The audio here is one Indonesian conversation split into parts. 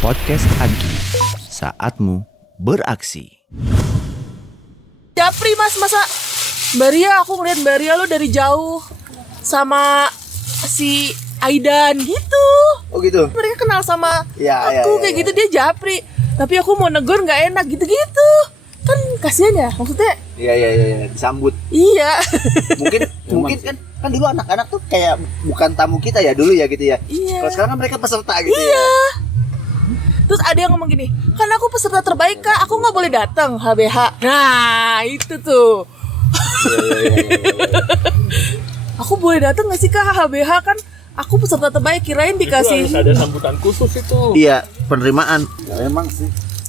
Podcast Agi, saatmu beraksi. Japri mas, masa Mbak Ria, aku ngeliat Mbak Ria lo dari jauh sama si Aidan gitu. Oh gitu? Mereka kenal sama Ya, aku kayak gitu, dia Japri. Tapi aku mau negur gak enak gitu-gitu. Kan kasihan ya, maksudnya. Iya, disambut. Iya. Mungkin kan dulu anak-anak tuh kayak bukan tamu kita ya dulu ya gitu ya. Iya. Kalau sekarang kan mereka peserta gitu Iya. ya. Terus ada yang ngomong gini, kan aku peserta terbaik kak, aku gak boleh datang HBH. Nah itu tuh. Aku boleh datang gak sih kak HBH, kan aku peserta terbaik, kirain dikasih. Itu harus ada sambutan khusus itu. Iya, penerimaan. Ya, emang sih.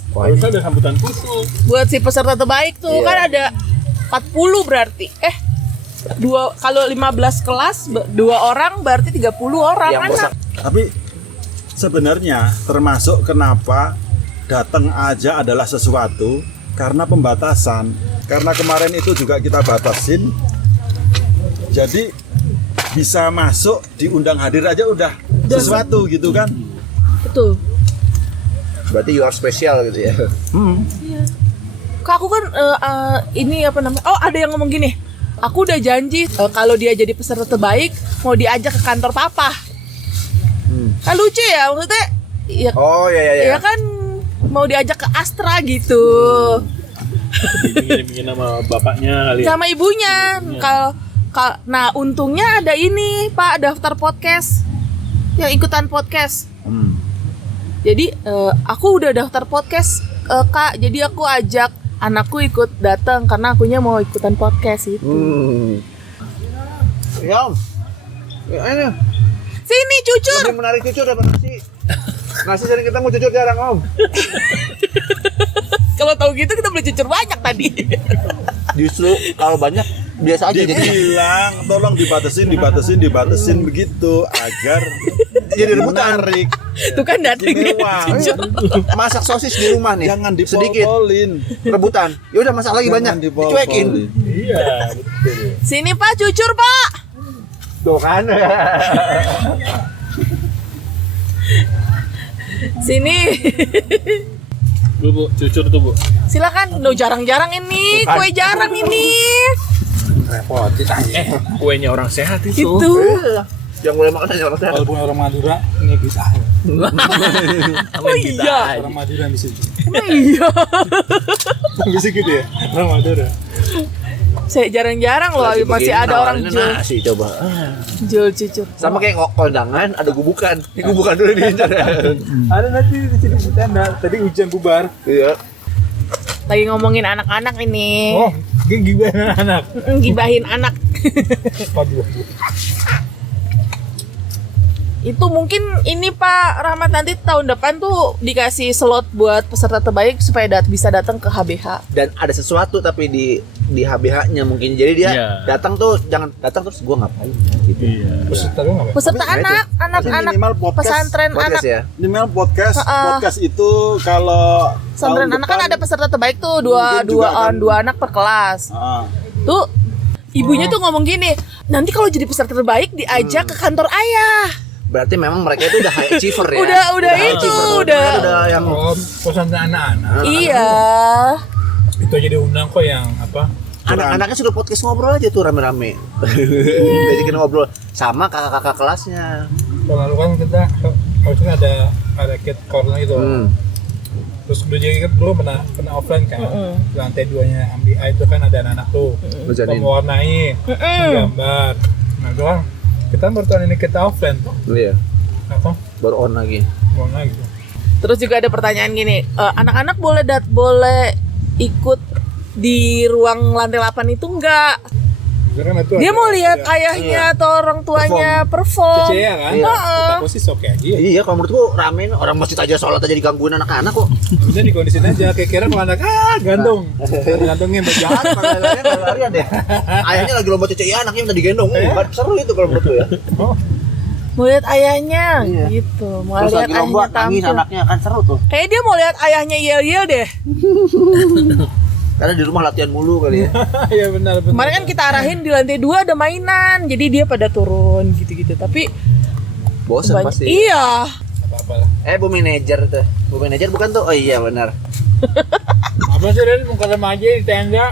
Harus ada sambutan khusus. Buat si peserta terbaik tuh Iya. kan ada 40 berarti. Kalau 15 kelas 2 orang berarti 30 orang Yang anak. Tapi sebenarnya termasuk kenapa datang aja adalah sesuatu karena pembatasan. Karena kemarin itu juga kita batasin. Jadi bisa masuk diundang hadir aja udah sesuatu gitu kan. Betul. Berarti you are special gitu ya. Kak aku kan ini apa namanya? Oh ada yang ngomong gini. Aku udah janji kalau dia jadi peserta terbaik mau diajak ke kantor papa. Kan lucu ya maksudnya. Ya, Oh iya. ya kan mau diajak ke Astra gitu. Bimbingin sama bapaknya kali ya. Sama ibunya. Nah untungnya ada ini Pak, daftar podcast. Yang ikutan podcast. Jadi aku udah daftar podcast Kak. Jadi aku ajak anakku ikut datang karena akunya mau ikutan podcast itu. Ya Om. Ya, ini Sini cucur. lebih menarik cucur daripada nasi. Nasi sering ketemu cucur jarang Om. Kalau tahu gitu kita beli cucur banyak tadi. Justru kalau banyak biasa aja jadi. Dibilang tolong dibatasin begitu agar Jadi rebutan. menarik. Tuh kan datang. Istimewa. Masak sosis di rumah nih. Jangan sedikit dipol-polin. rebutan. Ya udah masak lagi banyak. Dicuekin. Iya, betul. Sini Pak, cucur Pak. Tuh kan. Sini. Bu, cucur tuh, Bu. Silakan. Lo jarang-jarang ini, kue jarang ini. Kuenya orang sehat itu. Itu. Yang mulai makan hanya orang sehat. Kalau bukan orang Madura, ini bisa. Oh iya. Orang Madura bisa. Iya. Bisa gitu ya? Orang Madura. Saya jarang-jarang loh masih ada orang jual nasi coba. jual cucur. Sama kayak kondangan ada gubukan. Ini gubukan dulu diincar. Ada nanti di sini di tenda. Tadi hujan bubar. Iya. Lagi ngomongin anak-anak ini. Oh, gimana anak? Gibahin anak. Waduh. Itu mungkin ini Pak Rahmat nanti tahun depan tuh dikasih slot buat peserta terbaik supaya bisa datang ke HBH. Dan ada sesuatu tapi di HBH-nya mungkin. Jadi dia Iya. datang tuh jangan datang terus gua ngapain gitu. Iya. Peserta lu nggak? Peserta Tapi anak minimal podcast- pesantren anak. Podcast ya. Minimal podcast. Ha-ha. Podcast itu kalau Pesantren tahun anak kan depan, ada peserta terbaik tuh mungkin juga akan- dua anak per kelas. Tuh ibunya tuh ngomong gini, nanti kalau jadi peserta terbaik diajak ke kantor ayah. Berarti memang mereka itu udah high achiever ya. Udah high itu, achiever. udah. Mereka udah yang Oh, pesantren anak-anak. Iya. Itu aja diundang kok yang apa? anak-anaknya sudah podcast ngobrol aja tuh rame-rame. Diajakin ngobrol sama kakak-kakak kelasnya. Tahun lalu kan kita harusnya ada kit corner itu. Terus dulu jadi kan dulu pernah offline kan. Lantai 2-nya MBA itu kan ada anak-anak tuh. Ngejanin. Mewarnai, gambar. Nah, itu kan kita baru tahun ini kita offline tuh. Iya. Apa? Baru on lagi. Warna gitu. Terus juga ada pertanyaan gini, anak-anak boleh ikut di ruang lantai 8 itu enggak? Kan itu Dia ada- mau lihat ada ayahnya atau orang tuanya perform. CCA kan? Iya. Kita posisi oke aja ya. Iya, kalau menurutku rame orang masjid aja sholat aja digangguin anak-anak kok. Bisa dikondisin aja, kayak kira kalau anak gantung. Gantungin Jahat kalau larian ya. Ayahnya lagi lomba cecek anaknya minta digendong. Seru itu kalau menurutku ya. Mau lihat ayahnya Iya. gitu. Mau Terus lihat lagi lomba ayahnya nangis tampil. anaknya kan seru tuh. Kayaknya dia mau lihat ayahnya yel-yel deh. Karena di rumah latihan mulu kali ya. Iya benar. Kemarin kan kita arahin di lantai 2 ada mainan. Jadi dia pada turun gitu-gitu. Tapi Bosan pasti. iya. Apa-apa lah. Bu manajer tuh. Bu manajer bukan tuh? Oh iya benar. Apa sih Ren? Muka sama aja di tenda.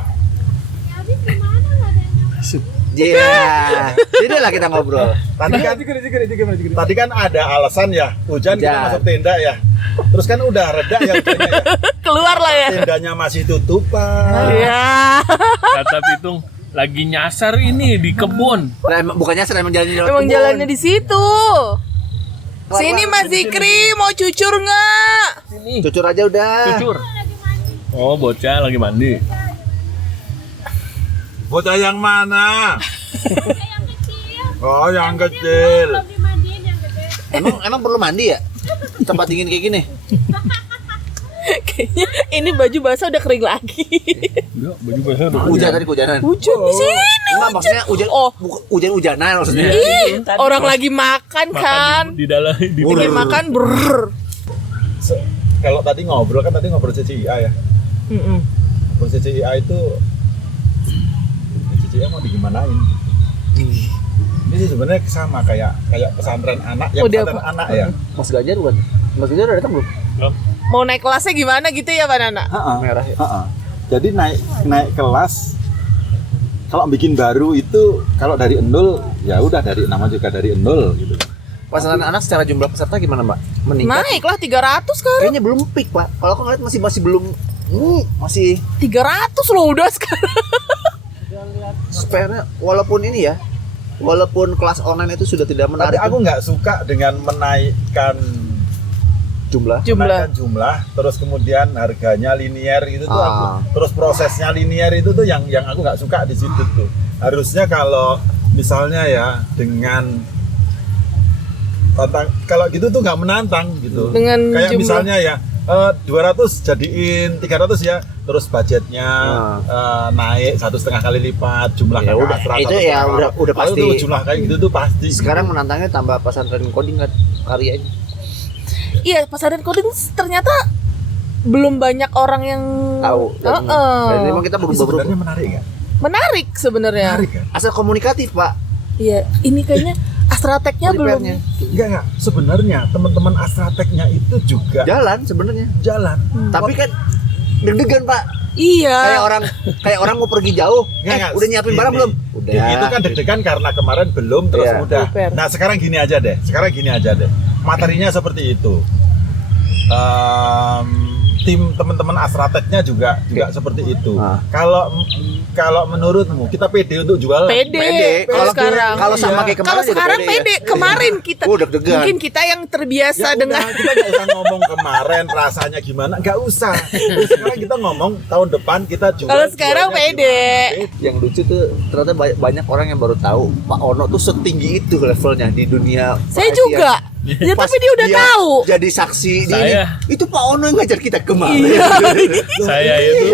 Iya. Jadi lah kita ngobrol. Tadi kan ada alasan ya, hujan kita Hujan. masuk tenda ya. Terus kan udah reda ya hujannya ya. Keluar lah ya. Tendanya masih tutupan. Iya. Kata Pitung lagi nyasar ini di kebun. Nah, bukannya emang jalannya lewat Emang kebun. jalannya di situ. Sini Mas Zikri, mau cucur nggak? Sini. Cucur aja udah. Cucur. Oh, bocah lagi mandi. Bocah yang mana? Oh, yang kecil. Emang perlu mandi ya? Tempat dingin kayak gini. Kayaknya ini baju basah udah kering lagi. Enggak, baju basah udah. Hujan tadi hujanan. Hujan di sini. Enggak maksudnya hujan. Oh. Hujan-hujanan maksudnya. Ih, orang lagi makan kan. Di dalam di Lagi makan brrr. Kalau tadi ngobrol CCIA ya. Ngobrol CCIA itu CCIA mau digimanain? Ini sih sebenarnya sama kayak pesantren anak yang Udah, pesantren anak ya. Mas Ganjar bukan? Mas Ganjar udah datang belum? Mau naik kelasnya gimana gitu ya Pak Nana? Merah ya. Jadi naik kelas kalau bikin baru itu kalau dari nol ya udah dari nama juga dari nol gitu. Pasangan anak secara jumlah peserta gimana Mbak? Meningkat? Naik lah 300 sekarang. Kayaknya belum peak Pak. Kalau aku ngeliat masih belum. Masih 300 loh udah sekarang. spare walaupun ini ya. Walaupun kelas online itu sudah tidak Tapi menarik. aku nggak suka dengan menaikkan jumlah. jumlah terus kemudian harganya linear itu tuh Ah. terus prosesnya linear itu tuh yang aku nggak suka di situ tuh. Harusnya kalau misalnya ya dengan kalau gitu tuh nggak menantang gitu. Dengan kayak jumlah. misalnya ya 200 jadiin 300 ya, terus budgetnya naik 1,5 kali lipat jumlah Ya kakak udah, asrama itu 1,5. ya udah Kalau pasti. tuh jumlah kayak gitu tuh pasti. Sekarang menantangnya tambah pesantren coding kan karyanya. Iya, pesantren coding ternyata belum banyak orang yang Tahu. Dan memang kita Tapi belum sebenarnya menarik nggak? menarik sebenarnya. Menarik kan? asal komunikatif Pak. Iya, ini kayaknya Astrateknya belum. Prepare-nya. Enggak. Sebenarnya teman-teman Astrateknya itu juga Jalan sebenarnya. jalan. Tapi kan deg-degan Pak. Iya. Kayak orang mau pergi jauh. Enggak. Udah nyiapin barang belum? Udah. Itu kan deg-degan karena kemarin belum terus Iya. udah. Prepare. Nah, sekarang gini aja deh. Materinya seperti itu. Tim teman-teman Astrateknya juga seperti itu. Ah. Kalau menurutmu kita pede untuk jual? Pede. Kalau sekarang. kalau sama kayak kemarin Kalau juga sekarang pede ya. pede, kemarin kita deg-degan. mungkin kita yang terbiasa Ya dengan udah, kita nggak usah ngomong kemarin rasanya gimana, nggak usah. Sekarang kita ngomong tahun depan kita jual. Kalau sekarang jualnya pede. gimana. Yang lucu tuh ternyata banyak orang yang baru tahu Pak Ono tuh setinggi itu levelnya di dunia. saya Asia. juga. Ya, Pas tapi dia udah tahu. Jadi saksi di Saya. ini. Itu Pak Ono yang ngajar kita kemarin. Iya. Saya itu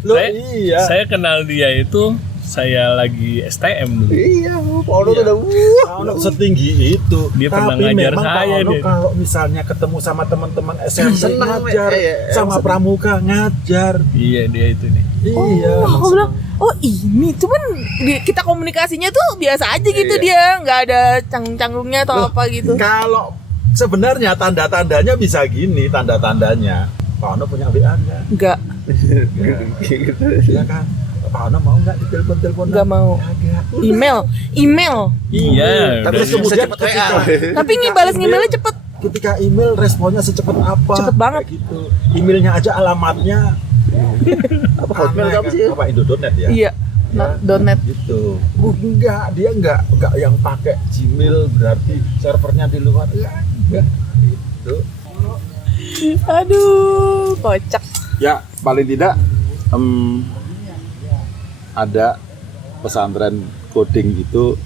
Loh, saya, iya. saya kenal dia itu saya lagi STM dulu. Iya, Pak Ono tuh Iya. udah Pak Ono setinggi itu. Dia pernah ngajar memang Pak saya, Ono dia. kalau misalnya ketemu sama teman-teman SMP Seneng, ngajar, sama seneng. pramuka ngajar. Iya dia itu nih. Iya. Oh, aku bilang, oh ini cuman kita komunikasinya tuh biasa aja gitu dia, nggak ada canggung-canggungnya atau Loh, apa gitu. Kalau sebenarnya tanda-tandanya bisa gini, tanda-tandanya. Pak Ono punya WA enggak? Enggak, Iya kan? Pak Ono mau nggak ditelepon-telepon? nggak mau. Kagak. Email. Iya. Tapi udah bisa dia. cepet WA. Tapi balas emailnya cepet. Ketika email responnya secepat apa? Cepet banget. Kayak gitu. Emailnya aja alamatnya Apa Hotmail aneh apa kan? sih? Apa Indo.net ya? Iya. .net. Gitu. Dia enggak yang pakai Gmail berarti servernya di luar. Enggak. Gitu. Aduh, kocak. Ya, paling tidak ada pesantren coding itu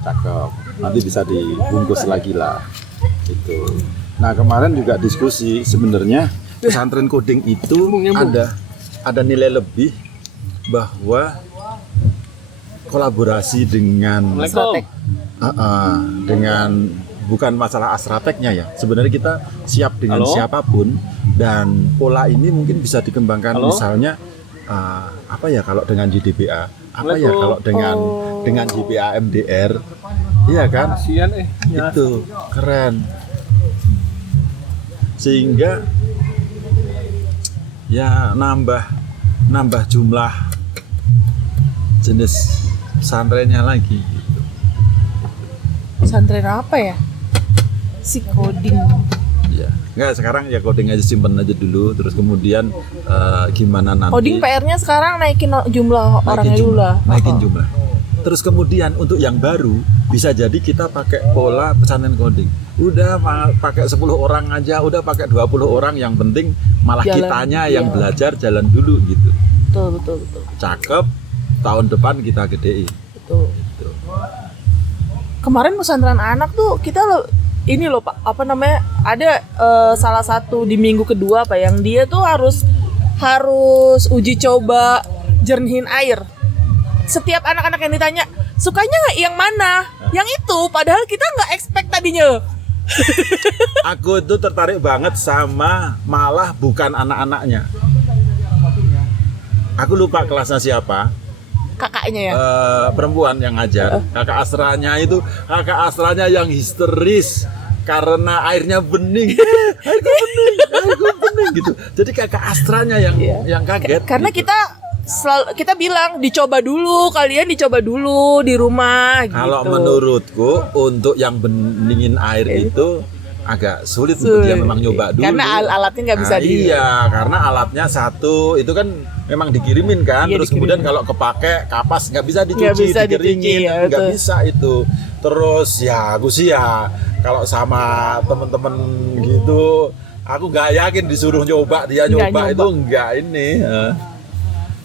cakep. Nanti bisa dibungkus lagi lah. Itu. Nah, kemarin juga diskusi sebenarnya pesantren coding itu ada nilai lebih bahwa kolaborasi dengan dengan bukan masalah Astrateknya ya. Sebenarnya kita siap dengan Halo? siapapun dan pola ini mungkin bisa dikembangkan. Halo? Misalnya apa ya kalau dengan JDBA, apa ya kalau dengan JPA MDR, iya kan? Kasian ya. Itu keren. sehingga ya nambah jumlah jenis pesantrennya lagi gitu. Pesantren apa ya? Si coding. Ya, enggak, sekarang ya coding aja, simpen aja dulu, terus kemudian gimana nanti Coding PR-nya sekarang naikin jumlah orangnya dulu lah. naikin jumlah. Terus kemudian untuk yang baru bisa jadi kita pakai pola pesantren coding. Udah pakai 10 orang aja, udah pakai 20 orang, yang penting malah Jalan, kitanya iya. yang belajar jalan dulu gitu. Betul. Cakep, tahun depan kita gedein. Betul. Gitu. Kemarin pesantren anak tuh kita ini loh Pak, apa namanya? Ada salah satu di minggu kedua Pak yang dia tuh harus uji coba jernihin air. Setiap anak-anak yang ditanya, sukanya nggak yang mana? Yang itu, padahal kita nggak expect tadinya. Aku itu tertarik banget sama malah bukan anak-anaknya. Aku lupa kelasnya siapa. Kakaknya ya. Perempuan yang ngajar. Kakak Kakak astranya yang histeris karena airnya bening. Airku bening gitu. Jadi kakak astranya yang kaget. Karena gitu. kita bilang dicoba dulu, kalian dicoba dulu di rumah. Kalau gitu. menurutku untuk yang beningin air itu agak sulit untuk dia memang nyoba dulu. Karena alatnya nggak bisa Iya, karena alatnya satu itu kan memang dikirimin kan. Iya, Terus dikirimin. kemudian kalau kepake kapas nggak bisa dicuci, Nggak bisa dikeringin, dicuci, ya, nggak betul. bisa itu. Terus ya aku sih ya kalau sama temen-temen gitu, aku nggak yakin disuruh nyoba, dia Nggak nyoba nyoba. itu nggak ini.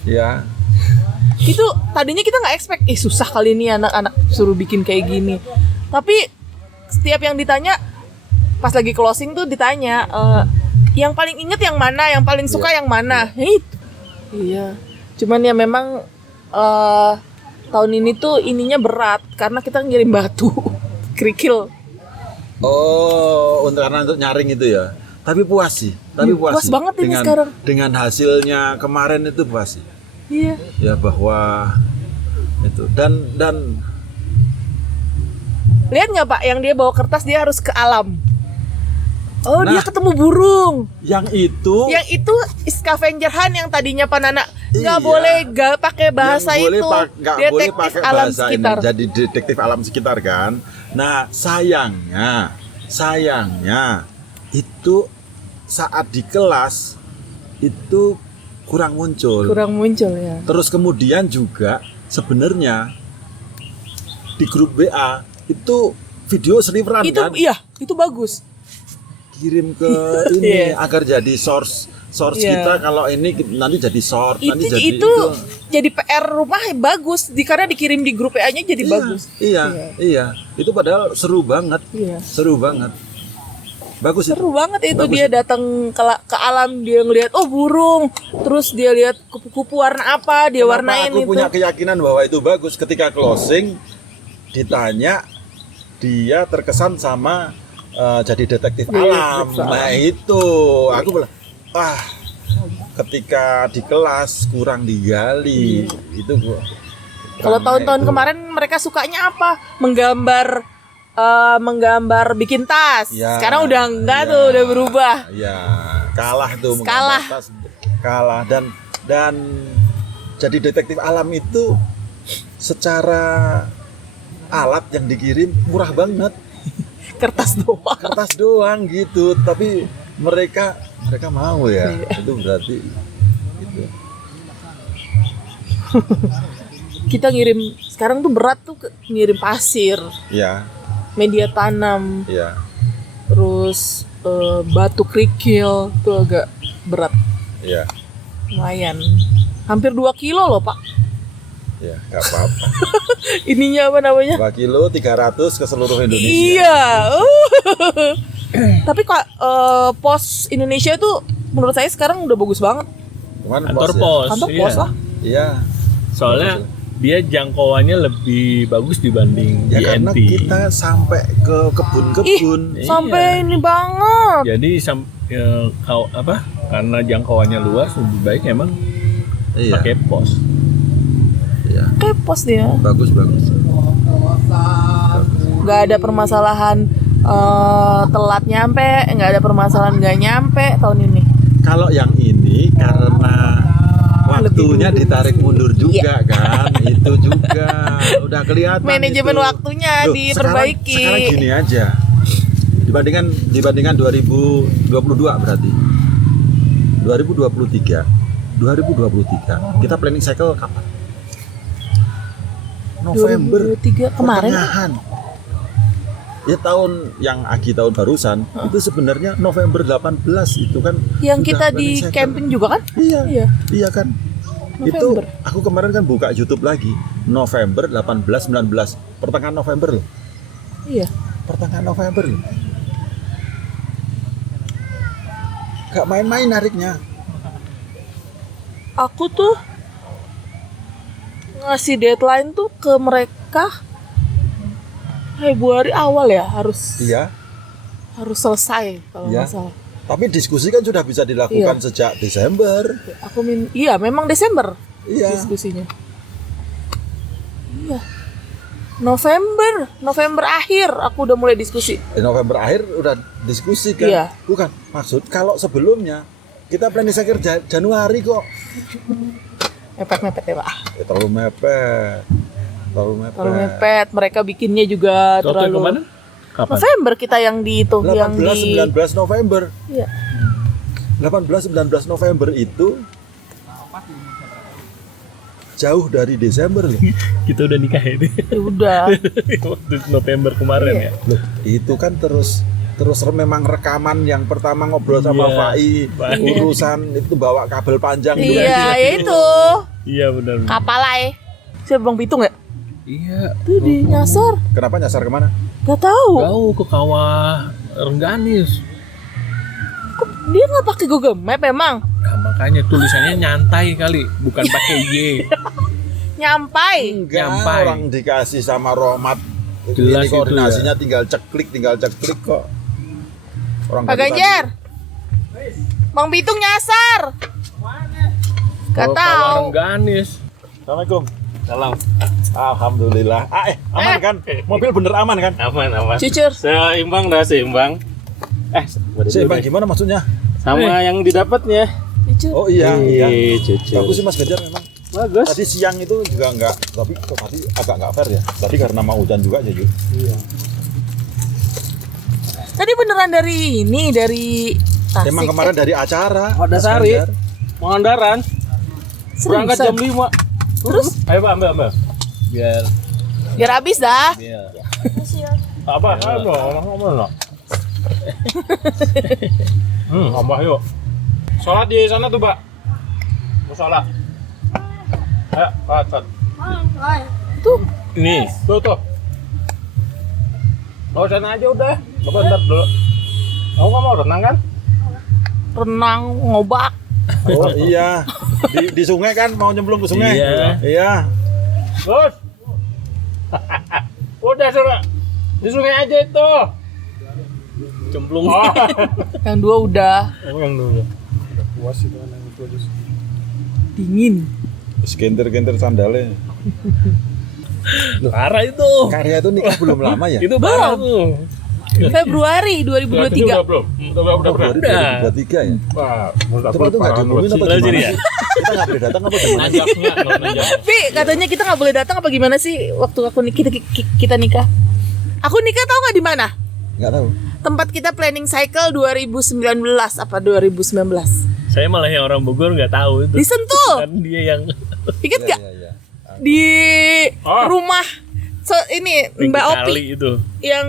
Ya. Itu tadinya kita nggak expect, susah kali ini anak-anak suruh bikin kayak gini. Tapi setiap yang ditanya, pas lagi closing tuh ditanya, yang paling inget yang mana, yang paling suka yang mana. Ya itu. Iya. Cuman ya memang tahun ini tuh ininya berat karena kita ngirim batu, kerikil. Oh, karena untuk nyaring itu ya. Tapi puas sih, Puas sih. banget ini sekarang. Dengan hasilnya kemarin itu puas sih. Iya. Ya bahwa itu dan Lihat nggak Pak, yang dia bawa kertas dia harus ke alam. Oh, dia Nah. ketemu burung. yang itu Yang itu scavenger hunt yang tadinya Panana nggak Iya. boleh pakai bahasa yang itu. nggak boleh Detektif pakai alam bahasa sekitar. ini, jadi detektif alam sekitar kan. Nah sayangnya itu saat di kelas itu kurang muncul. Ya. Terus kemudian juga sebenarnya di grup WA itu video seliweran Itu kan, iya, itu bagus. kirim ke ini Iya. agar jadi source Iya. kita, kalau ini nanti jadi short, nanti jadi Itu jadi PR rumah bagus, karena dikirim di grup WA-nya jadi Iya, bagus. Iya. Itu padahal seru banget. Iya. Seru banget. Bagus itu. Seru banget itu, Bagus dia datang ke alam, dia ngelihat burung, terus dia lihat kupu-kupu warna apa, dia Kenapa warnain aku itu. punya keyakinan bahwa itu bagus. Ketika closing ditanya, dia terkesan sama jadi detektif alam. Nah itu aku bilang, ketika di kelas kurang digali. Itu gua. Kalau Karena tahun-tahun itu- kemarin mereka sukanya apa? Menggambar bikin tas. Ya, Sekarang udah enggak ya. tuh, udah berubah. Ya, kalah tuh. Kalah. menggambar tas, kalah dan jadi detektif alam itu secara alat yang dikirim murah banget, Kertas doang. kertas doang gitu, tapi mereka mau ya. Itu berarti itu. Kita ngirim, sekarang tuh berat tuh ngirim pasir, Ya, media tanam, ya. terus batu kerikil tuh agak berat, Ya, lumayan. Hampir 2 kilo loh Pak. ya, nggak apa-apa. Ininya apa namanya? 2 kilo 300 ke seluruh Indonesia. Iya. Tapi kok pos Indonesia tuh menurut saya sekarang udah bagus banget. Cuman Kantor pos ya. pos. Kantor iya. pos lah. Iya. Soalnya dia jangkauannya lebih bagus dibanding Ya karena DNT. kita sampai ke kebun-kebun. Iya. Sampai ini banget. Jadi karena jangkauannya luas, lebih baik emang Iya. pakai pos. Iya. Kayak pos dia. Bagus. Gak ada permasalahan telat nyampe, nggak ada permasalahan nggak nyampe tahun ini. Kalau yang ini karena waktunya ditarik mundur juga kan, itu juga udah kelihatan. Manajemen itu. waktunya Loh, diperbaiki. Sekarang gini aja. Dibandingkan 2022 berarti. 2023 kita planning cycle kapan? November 2023 kemarin. pertengahan. Ya tahun yang Agi tahun barusan itu sebenarnya November 18 itu kan Yang sudah kita di planning cycle. camping juga kan? Iya. Iya. Iya kan? November. Itu aku kemarin kan buka YouTube lagi. November 18 19 pertengahan November loh. Iya. Pertengahan November loh. Gak main-main nariknya. Aku tuh ngasih deadline tuh ke mereka Februari awal ya, harus Iya. selesai kalau Iya. nggak salah. Tapi diskusi kan sudah bisa dilakukan Iya. sejak Desember. Iya memang Desember Iya. diskusinya. Iya. November akhir aku udah mulai diskusi. November akhir udah diskusi kan? Iya. Bukan, maksud kalau sebelumnya kita planning cycle Januari kok. Mepet-mepet ya Pak. Ya, terlalu mepet. Terlalu mepet. Mereka bikinnya juga Waktu yang terlalu. kemana? Kapan? November kita yang di itu, yang 18 di 19 November. Iya. 18 19 November itu jauh dari Desember loh. Kita udah nikah ya. Ya udah. Waktu November kemarin ya. Loh, itu kan terus memang rekaman yang pertama ngobrol sama Iya, Fai, Fai. urusan itu bawa kabel panjang itu kan. Iya, ya itu. Iya benar. Kapalai. Siapa Bang Pitung ya? Iya. Tuh di nyasar. Kenapa nyasar kemana? Gak tahu. Jauh ke kawah Rengganis. Kok dia nggak pakai Google Map emang? Nah, makanya tulisannya nyantai kali, bukan pakai Y. Nyampai. Enggak, Nyampai. orang dikasih sama Romat. Jelas Ini itu koordinasinya tinggal ceklik kok. Orang Pak dari Ganjar. Bang Pitung nyasar. Gak Kalau kawah tahu. Rengganis. Assalamualaikum. Salam. Alhamdulillah. Aman kan? Mobil bener aman kan? Aman. Jujur. Seimbang. Seimbang gimana maksudnya? Sama yang didapatnya. Jujur. Oh iya. Jujur. Bagus sih Mas Ganjar memang. Bagus. Tadi siang itu juga enggak, tapi kok tadi agak enggak fair ya. Tadi karena mau hujan juga jadi. Tadi beneran dari ini, dari Tasik. Emang kemarin dari acara. Ada Mas Sari. Ganjar. Pangandaran. Berangkat Seriusan? jam 5. Terus? Ayo Pak, ambil. Biar Biar habis dah. Apa? Ayo, orang ngomong loh. Tambah yuk. Sholat di sana tuh, Pak. Mau sholat. Ayo, sholat. Tuh. Ini, tuh. Mau sana aja udah. Bapak ntar dulu. Kamu nggak mau renang kan? Renang, ngobak. Oh iya. Di sungai kan mau nyemplung ke sungai. Iya. Iya. Terus. Udah suruh. Di sungai aja itu. cemplung. Oh. Yang dua udah. Yang dulu. Puas itu kan yang itu aja. Dingin. Terus genter sandalnya. Parah itu. Karya itu nikah belum lama ya? Itu parah tuh. Februari 2023. Belum. Udah. 2023 ya? Wah, Coba itu nggak diumumin apa Sebelah gimana sini sih? Kita nggak boleh datang apa gimana? Najaknya, najak. Tapi katanya kita nggak boleh datang apa gimana sih waktu aku kita nikah? Aku nikah tahu nggak di mana? Nggak tahu. Tempat kita planning cycle 2019 apa 2019? Saya malah yang orang Bogor nggak tahu itu. Di Sentul. Kan dia yang Ingat nggak? Iya. Di Oh. rumah ini Mbak Opi kali itu. yang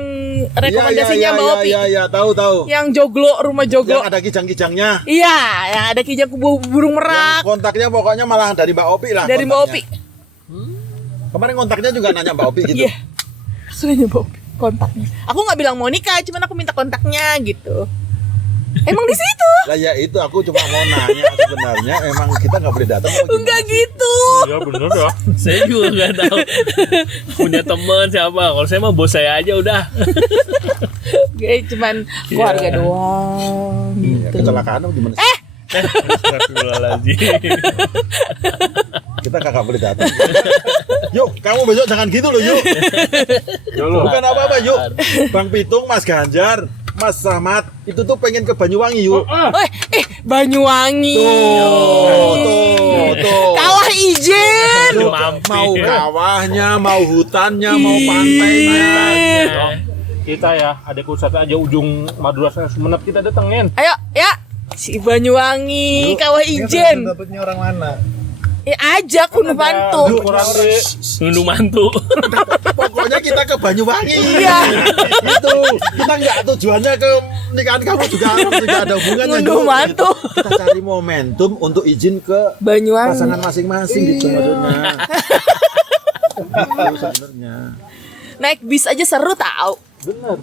rekomendasinya Mbak Opi. Iya, tahu. Yang joglo, rumah joglo. Yang ada kijang-kijangnya. Iya, yang ada kijang burung merak Yang kontaknya pokoknya malah dari Mbak Opi lah. dari Mbak Opi. kontaknya. Kemarin kontaknya juga nanya Mbak Opi gitu. Iya. Maksudnya Mbak Opi kontaknya. Aku nggak bilang mau nikah, cuman aku minta kontaknya gitu. Emang di situ? Lah ya itu aku cuma mau nanya sebenarnya emang kita nggak boleh datang apa gimana? Enggak gitu. Iya bener dah. Saya juga nggak tahu. Punya teman siapa? Kalau saya mah bos saya aja udah. Kayak cuman keluarga doang Iya, gitu. kecelakaan apa gimana sih? Astagfirullahaladzim. kita kagak boleh datang. Yuk, kamu besok jangan gitu loh, yuk. Bukan apa-apa, yuk. Bang Pitung, Mas Ganjar, Mas Samad, itu tuh pengen ke Banyuwangi, yuk. Banyuwangi. Tuh. Kawah Ijen. Aduh, mampir. Mau kawahnya, mau hutannya, mau pantainya. Kita ya, ada wisata aja ujung Madura sana Sumenep kita datengin. Ayo, ya. Si Banyuwangi, Kawah Ijen. Dapatnya orang mana? Ajak Gunung Mantu. Kurang deh. Ngunduh mantu. Pokoknya kita ke Banyuwangi. Iya. Itu kita nggak tujuannya ke nikahan kamu juga ada hubungannya. Ngunduh Yuk. mantu. Kita cari momentum untuk izin ke Banyuwangi. pasangan masing-masing gitu maksudnya. Itu sebenarnya. Naik bis aja seru tau. Bener.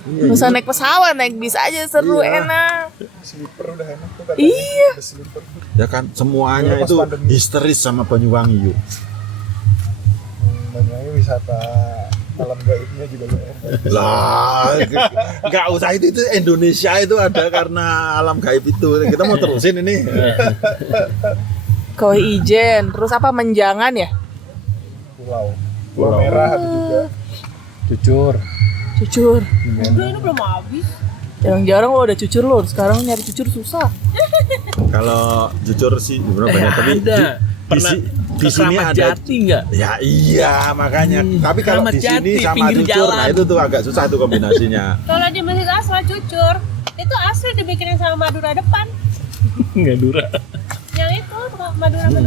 Nggak usah naik pesawat, naik bis aja seru, Iya. enak. Sleeper udah enak tuh katanya. Iya. Ada sleeper. Ya kan semuanya Pas itu pandemi. histeris sama Banyuwangi yuk. Banyuwangi wisata alam gaibnya juga enak. Lah, nggak usah itu Indonesia itu ada karena alam gaib itu. Kita mau terusin ini. Kawah Ijen, terus apa Menjangan ya? Pulau Merah ada juga. Cucur. Cucur. Ini belum habis. Jarang-jarang lo ada cucur lo, sekarang nyari cucur susah. Kalau jujur sih beberapa banyak tapi ada. Pernah di ke sini Keramat ada. Jati nggak? Ya iya makanya. Tapi kalau Keramat di sini Jati, sama pinggir jujur, nah jalan. itu tuh agak susah tuh kombinasinya. Kalau di Masjid Aswa Cucur, itu asli dibikinin sama Madura depan. Nggak Dura. Yang itu Madura itu.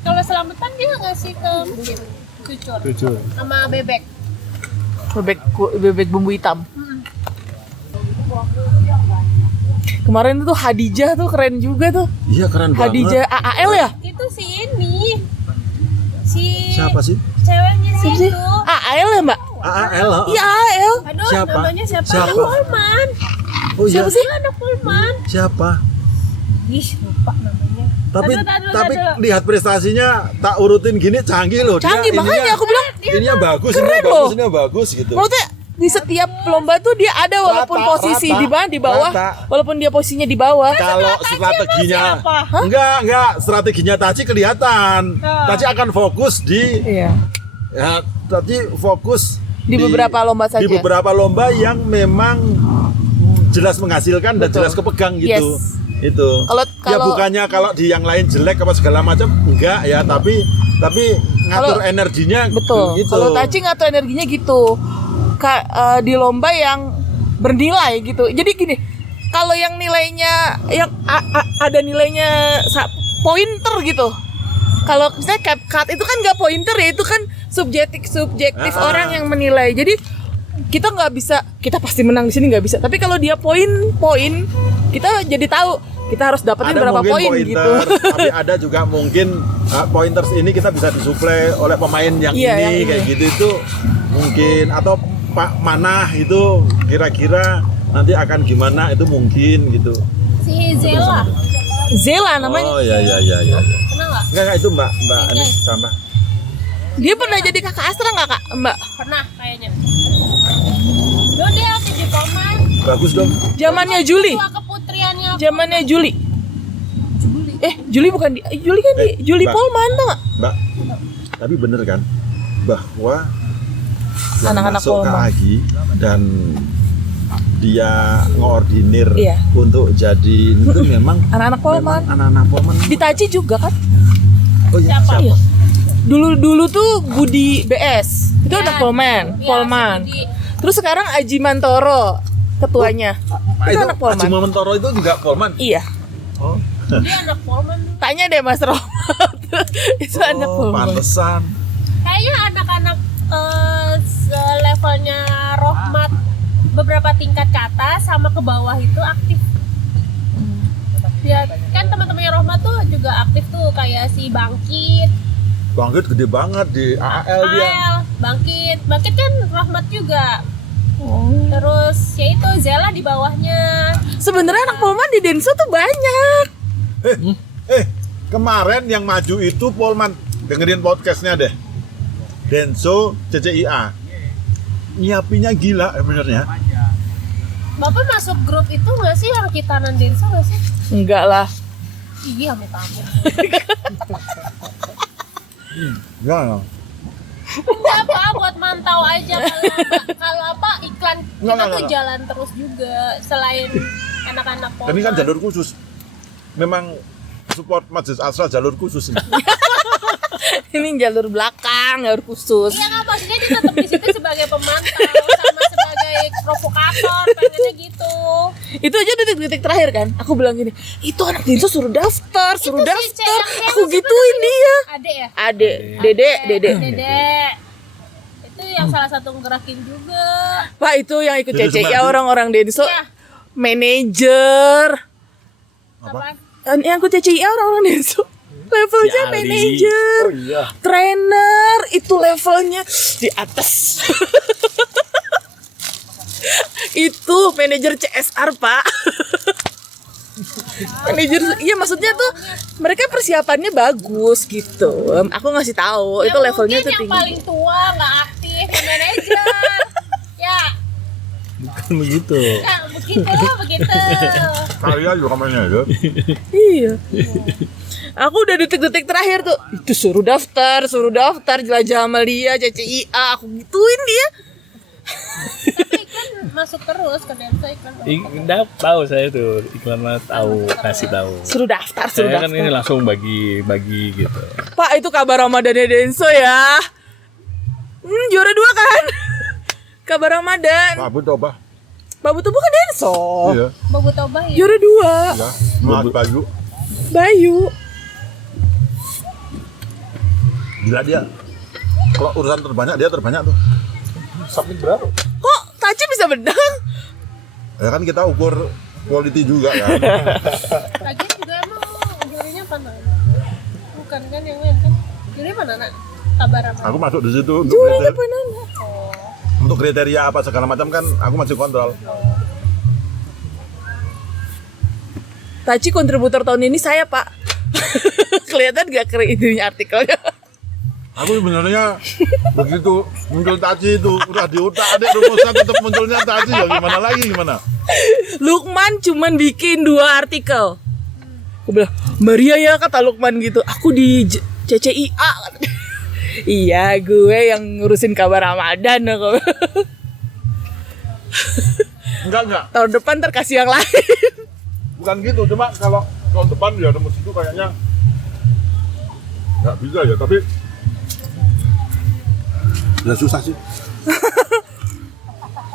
Kalau selamatan dia ngasih ke masjid Cucur. Sama bebek. Bebek bumbu hitam. Kemarin itu Hadijah tuh keren juga tuh. Iya keren banget. Hadijah AAL ya? Itu si ini. Si Siapa sih? ceweknya si Siapa sih? itu. AAL ya mbak? AAL. Iya AAL. Aduh, Siapa? namanya siapa? Siapa? Polman. Oh iya. Siapa sih? Anak Polman. Siapa? Ih, lupa namanya. Tapi lihat prestasinya tak urutin gini canggih loh. Canggih, Dia makanya ininya- aku bilang ininya bagus, keren ininya loh. bagus, ininya bagus gitu. maksudnya di setiap lomba tuh dia ada walaupun Rata, posisi rata, di bawah, rata. walaupun dia posisinya di bawah. Kalau strateginya siapa? enggak, strateginya Taci kelihatan. Taci akan fokus di Iya. ya, Taci fokus Di beberapa lomba saja. Di beberapa lomba yang memang jelas menghasilkan dan jelas kepegang gitu. Yes. Itu. Kalau- Ya kalau- bukannya kalau di yang lain jelek apa segala macam enggak ya, tapi ngatur Kalau- energinya Betul. gitu. Kalau touching atau energinya gitu. Di lomba yang bernilai gitu. Jadi gini, kalau yang nilainya yang ada nilainya pointer gitu. Kalau misalnya CapCut itu kan nggak pointer ya, itu kan subjektif orang yang menilai. Jadi kita nggak bisa, kita pasti menang di sini nggak bisa. Tapi kalau dia poin, kita jadi tahu kita harus dapetin Ada berapa mungkin poin pointer, gitu. tapi ada juga mungkin pointers ini kita bisa disuplai oleh pemain yang Iya, ini yang ini. kayak gitu itu mungkin, atau Pak Manah itu kira-kira nanti akan gimana itu mungkin gitu. Si Zela. Zela namanya. Oh ya. Kenal nggak? Enggak itu Mbak ini sama. Dia pernah jadi kakak Astra nggak kak Mbak? Pernah kayaknya. Dulu dia di Polman. Bagus dong. Zamannya Juli. Tua keputriannya. Zamannya Juli. Juli bukan Juli kan di Juli Mbak. Polman tuh nggak? Mbak, tapi bener kan bahwa yang Anak-anak masuk ke Polman. AGI dan dia ngordinir Iya. untuk jadi itu memang Anak-anak Polman. memang anak-anak Polman. Di Taci juga kan? Oh iya, Siapa? Iya. Dulu tuh Budi BS. Itu anak Polman. Iya, Polman. si Budi. Terus sekarang Aji Mantoro ketuanya. Ah, Itu itu anak Polman. Haji Momentoro itu juga Polman. Iya. Oh, Dia anak Polman. Tanya deh Mas Romat. Itu anak Polman. pantesan. Kayaknya anak-anak levelnya Rohmat beberapa tingkat ke atas sama ke bawah itu aktif. Ya kan teman-temannya Rohmat tuh juga aktif tuh, kayak si Bangkit, Bangkit gede banget di AL dia. AL, Bangkit kan Rohmat juga. Terus ya itu Zela di bawahnya. Sebenarnya anak Polman di Denso tuh banyak. Kemarin yang maju itu Polman, dengerin podcastnya deh. Denso CCIA. Nyiapinnya gila benernya. Bapak masuk grup itu nggak sih yang Kitanan Denso nggak sih? Enggak lah. Iya, amit-amit. Enggak. Enggak apa, buat mantau aja kalau apa iklan kita Enggak. tuh jalan terus juga selain anak-anak kota. Ini kan jalur khusus. Memang support Masjid Asra jalur khusus ini. Ini jalur belakang, jalur khusus. Iya nggak, maksudnya dia tetap di situ sebagai pemantau sama sebagai provokator, pengennya gitu. Itu aja detik-detik terakhir kan, aku bilang gini, itu anak Dinso suruh daftar. Itu si Cek yang Aku gituin dia. Ade ya? Dede. Dede. Itu yang salah satu ngerakin juga. Pak, itu yang ikut Jadi CCI Sumardi. orang-orang Denso, Iya. manajer. Apa? Yang ikut CCI orang-orang Denso. Levelnya Si Ali. manajer, trainer, itu levelnya di atas. Itu manajer CSR, Pak. Manajer, iya maksudnya tuh mereka persiapannya bagus gitu. Aku ngasih tahu, itu levelnya tuh yang tinggi. paling tua nggak aktif di manajer. Ya, Kan begitu. ya begitu. Kaya juga manajer. Iya. Aku udah detik-detik terakhir tuh, itu suruh daftar, jelajah Amalia, CCIA, aku gituin dia. Tapi iklan masuk terus ke Denso iklan. Tahu saya tuh iklan mah tahu, kasih tahu. Suruh daftar. Saya kan ini langsung bagi gitu. Pak, itu kabar Ramadannya Denso ya. Juara 2 kan? Kabar Ramadan. Babu coba. Babu tuh bukan Denso. Iya. Bobo Toba ya. Juara 2. Ya. Mas Bayu. Bayu. Gila dia. Kalau urusan terbanyak dia terbanyak tuh. Submit berapa? Kok Taci bisa menang? Ya kan kita ukur quality juga kan. Lagian juga emang jurinya apa Nak? Bukan kan yang lain kan? Juri mana nak? Kabar apa? Aku masuk di situ untuk Juara kriteria, Banana. untuk kriteria apa segala macam kan aku masih kontrol. Taci kontributor tahun ini saya, Pak. Kelihatan gak keren itunya artikelnya? Aku sebenarnya begitu muncul Taci itu udah di otak adik rumusnya tetap munculnya Taci ya gimana? Lukman cuman bikin 2 artikel. Aku bilang, Maria ya kata Lukman gitu. Aku di CCIA. Iya, gue yang ngurusin kabar Ramadan aku. Enggak. Tahun depan terkasih yang lain. Bukan gitu, cuma kalau tahun depan ya rumus itu kayaknya nggak bisa ya, tapi ya susah sih.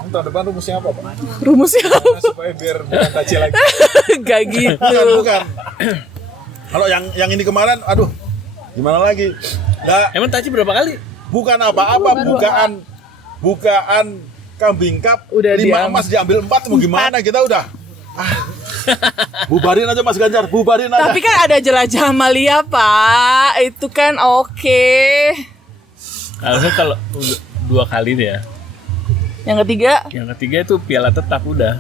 Tahun depan rumusnya apa, Pak? Rumusnya apa? Supaya biar bukan Taci lagi. Gak gitu. Bukan. Kalau yang ini kemarin, aduh, gimana lagi? Nggak, Emang Taci berapa kali? bukan apa-apa, bukaan kambing cup Udah 5 diambil. emas diambil 4 mau gimana kita udah. Bubarin aja Mas Ganjar, bubarin aja. Tapi kan ada jelajah Amalia, Pak. Itu kan oke. Harusnya kalau 2 kali deh ya. Yang ketiga, Yang ketiga itu piala tetap udah.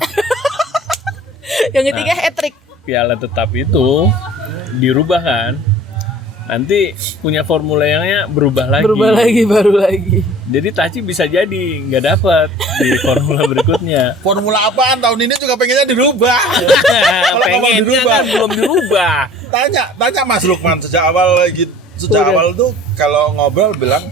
hat-trick. Piala tetap itu dirubah kan. Nanti punya formula yang berubah lagi. Baru lagi. Jadi Taci bisa jadi nggak dapat di formula berikutnya. Formula apaan tahun ini juga pengennya dirubah. Kalau ngomong Pengennya dirubah. kan belum dirubah. Tanya Mas Lukman sejak awal gitu. Sejak awal tuh kalau ngobrol bilang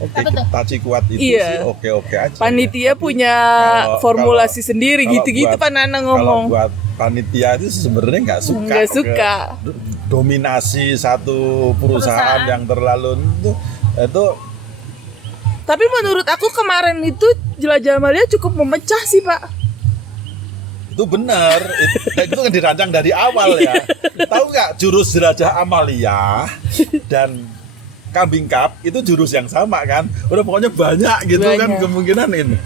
oke, Apa tuh? Taci kuat itu Iya. sih oke aja. Panitia ya. punya Kalau- formulasi kalau- sendiri kalau gitu-gitu buat- Pak Nana Kalau ngomong. buat panitia itu sebenarnya nggak suka. Nggak suka. Dominasi satu perusahaan yang terlalu itu Tapi menurut aku kemarin itu jelajah Amalia cukup memecah sih, Pak. itu benar. Itu kan dirancang dari awal ya. Tahu nggak jurus jelajah Amalia dan Kambing Cup itu jurus yang sama kan? Udah pokoknya banyak gitu kan Banyak. kemungkinan ini.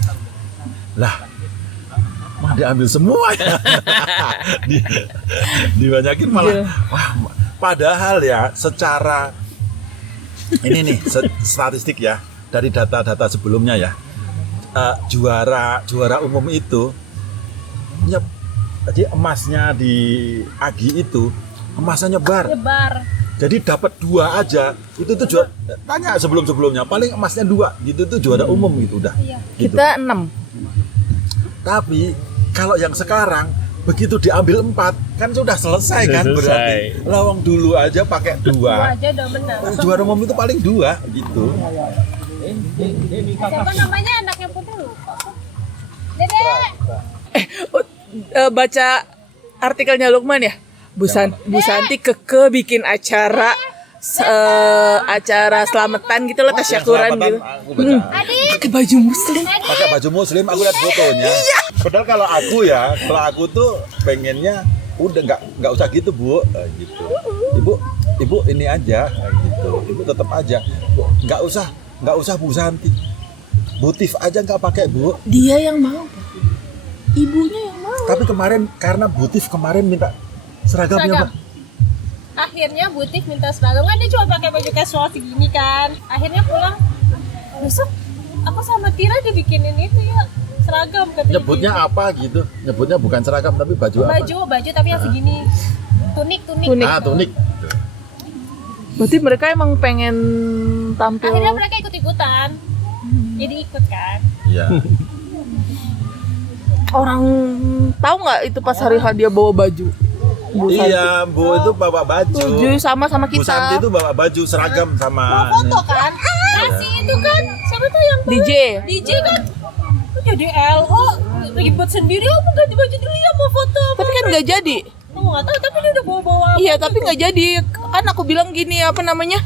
Lah, mah diambil semua ya. Dibanyakin malah. Iya. Wah, padahal ya secara ini nih statistik ya dari data-data sebelumnya ya. Juara umum itu jadi emasnya di Agi itu emasnya nyebar. Jadi dapat 2 aja itu tuh juara. Tanya sebelumnya paling emasnya 2 gitu tuh juara umum gitu udah. Gitu. Kita 6. Tapi kalau yang sekarang begitu diambil 4 kan sudah selesai kan Sudah berarti. selesai. Lawang dulu aja pakai Dua 2. aja udah menang. Juara umum itu paling 2 gitu. Siapa namanya anaknya Putri lupa. Dedek. Baca artikelnya Lukman ya. Bu Santi keke bikin acara acara selamatan gitu loh, tasyakuran Selamatan, gitu. aku baca. Pakai baju muslim. Pakai baju muslim, aku lihat fotonya. Padahal kalau aku tuh pengennya udah nggak usah gitu Bu, gitu. Ibu ini aja, gitu. Ibu tetap aja, Bu, nggak usah Bu Santi. Butif aja nggak pakai Bu. Dia yang mau. Ibunya yang mau. Tapi kemarin karena Butif kemarin minta seragamnya Seragam. Pak. Akhirnya Butik minta seragam kan, dia cuma pakai baju casual segini kan. Akhirnya pulang, besok aku sama Tira dibikinin itu ya seragam katanya. Nyebutnya apa gitu? Nyebutnya bukan seragam tapi baju apa? Baju tapi yang segini. Tunik. Tunik. Tunik. Berarti mereka emang pengen tampil. Akhirnya mereka ikut-ikutan. Jadi ikut kan. Iya. Orang tahu nggak itu pas hari dia bawa baju? Bu Santi. Iya, Bu itu bawa baju. Tujuh sama Bu kita. Santi itu bawa baju seragam Mau sama foto kan? Kasih itu kan. Siapa tuh yang DJ kan? Jadi LO ribet sendiri, aku ganti baju dulu ya mau foto. Tapi kan nggak jadi. Aku nggak tahu, tapi dia udah bawa-bawa. Iya, tapi nggak jadi. Kan aku bilang gini, apa namanya?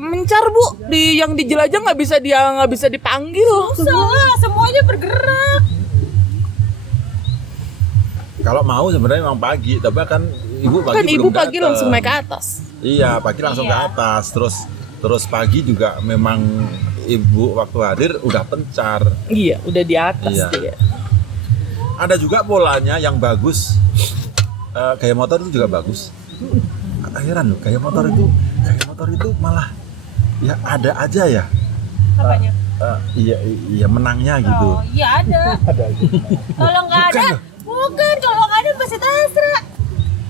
Mencar Bu, yang di jelajah nggak bisa dipanggil. Salah, semuanya bergerak. Kalau mau sebenarnya memang pagi, tapi kan ibu pagi Kan belum ibu pagi datang. langsung naik ke atas. Iya, pagi langsung ke atas. Terus pagi juga memang ibu waktu hadir udah pencar. Iya, udah di atas Iya. dia. Ada juga polanya yang bagus. Gaya motor itu juga bagus. Heran loh, gaya motor itu malah ya ada aja ya. Apanya? Iya menangnya gitu. Oh iya ada. Kalau nggak ada, bukan. Kalau nggak ada pasti Tasra.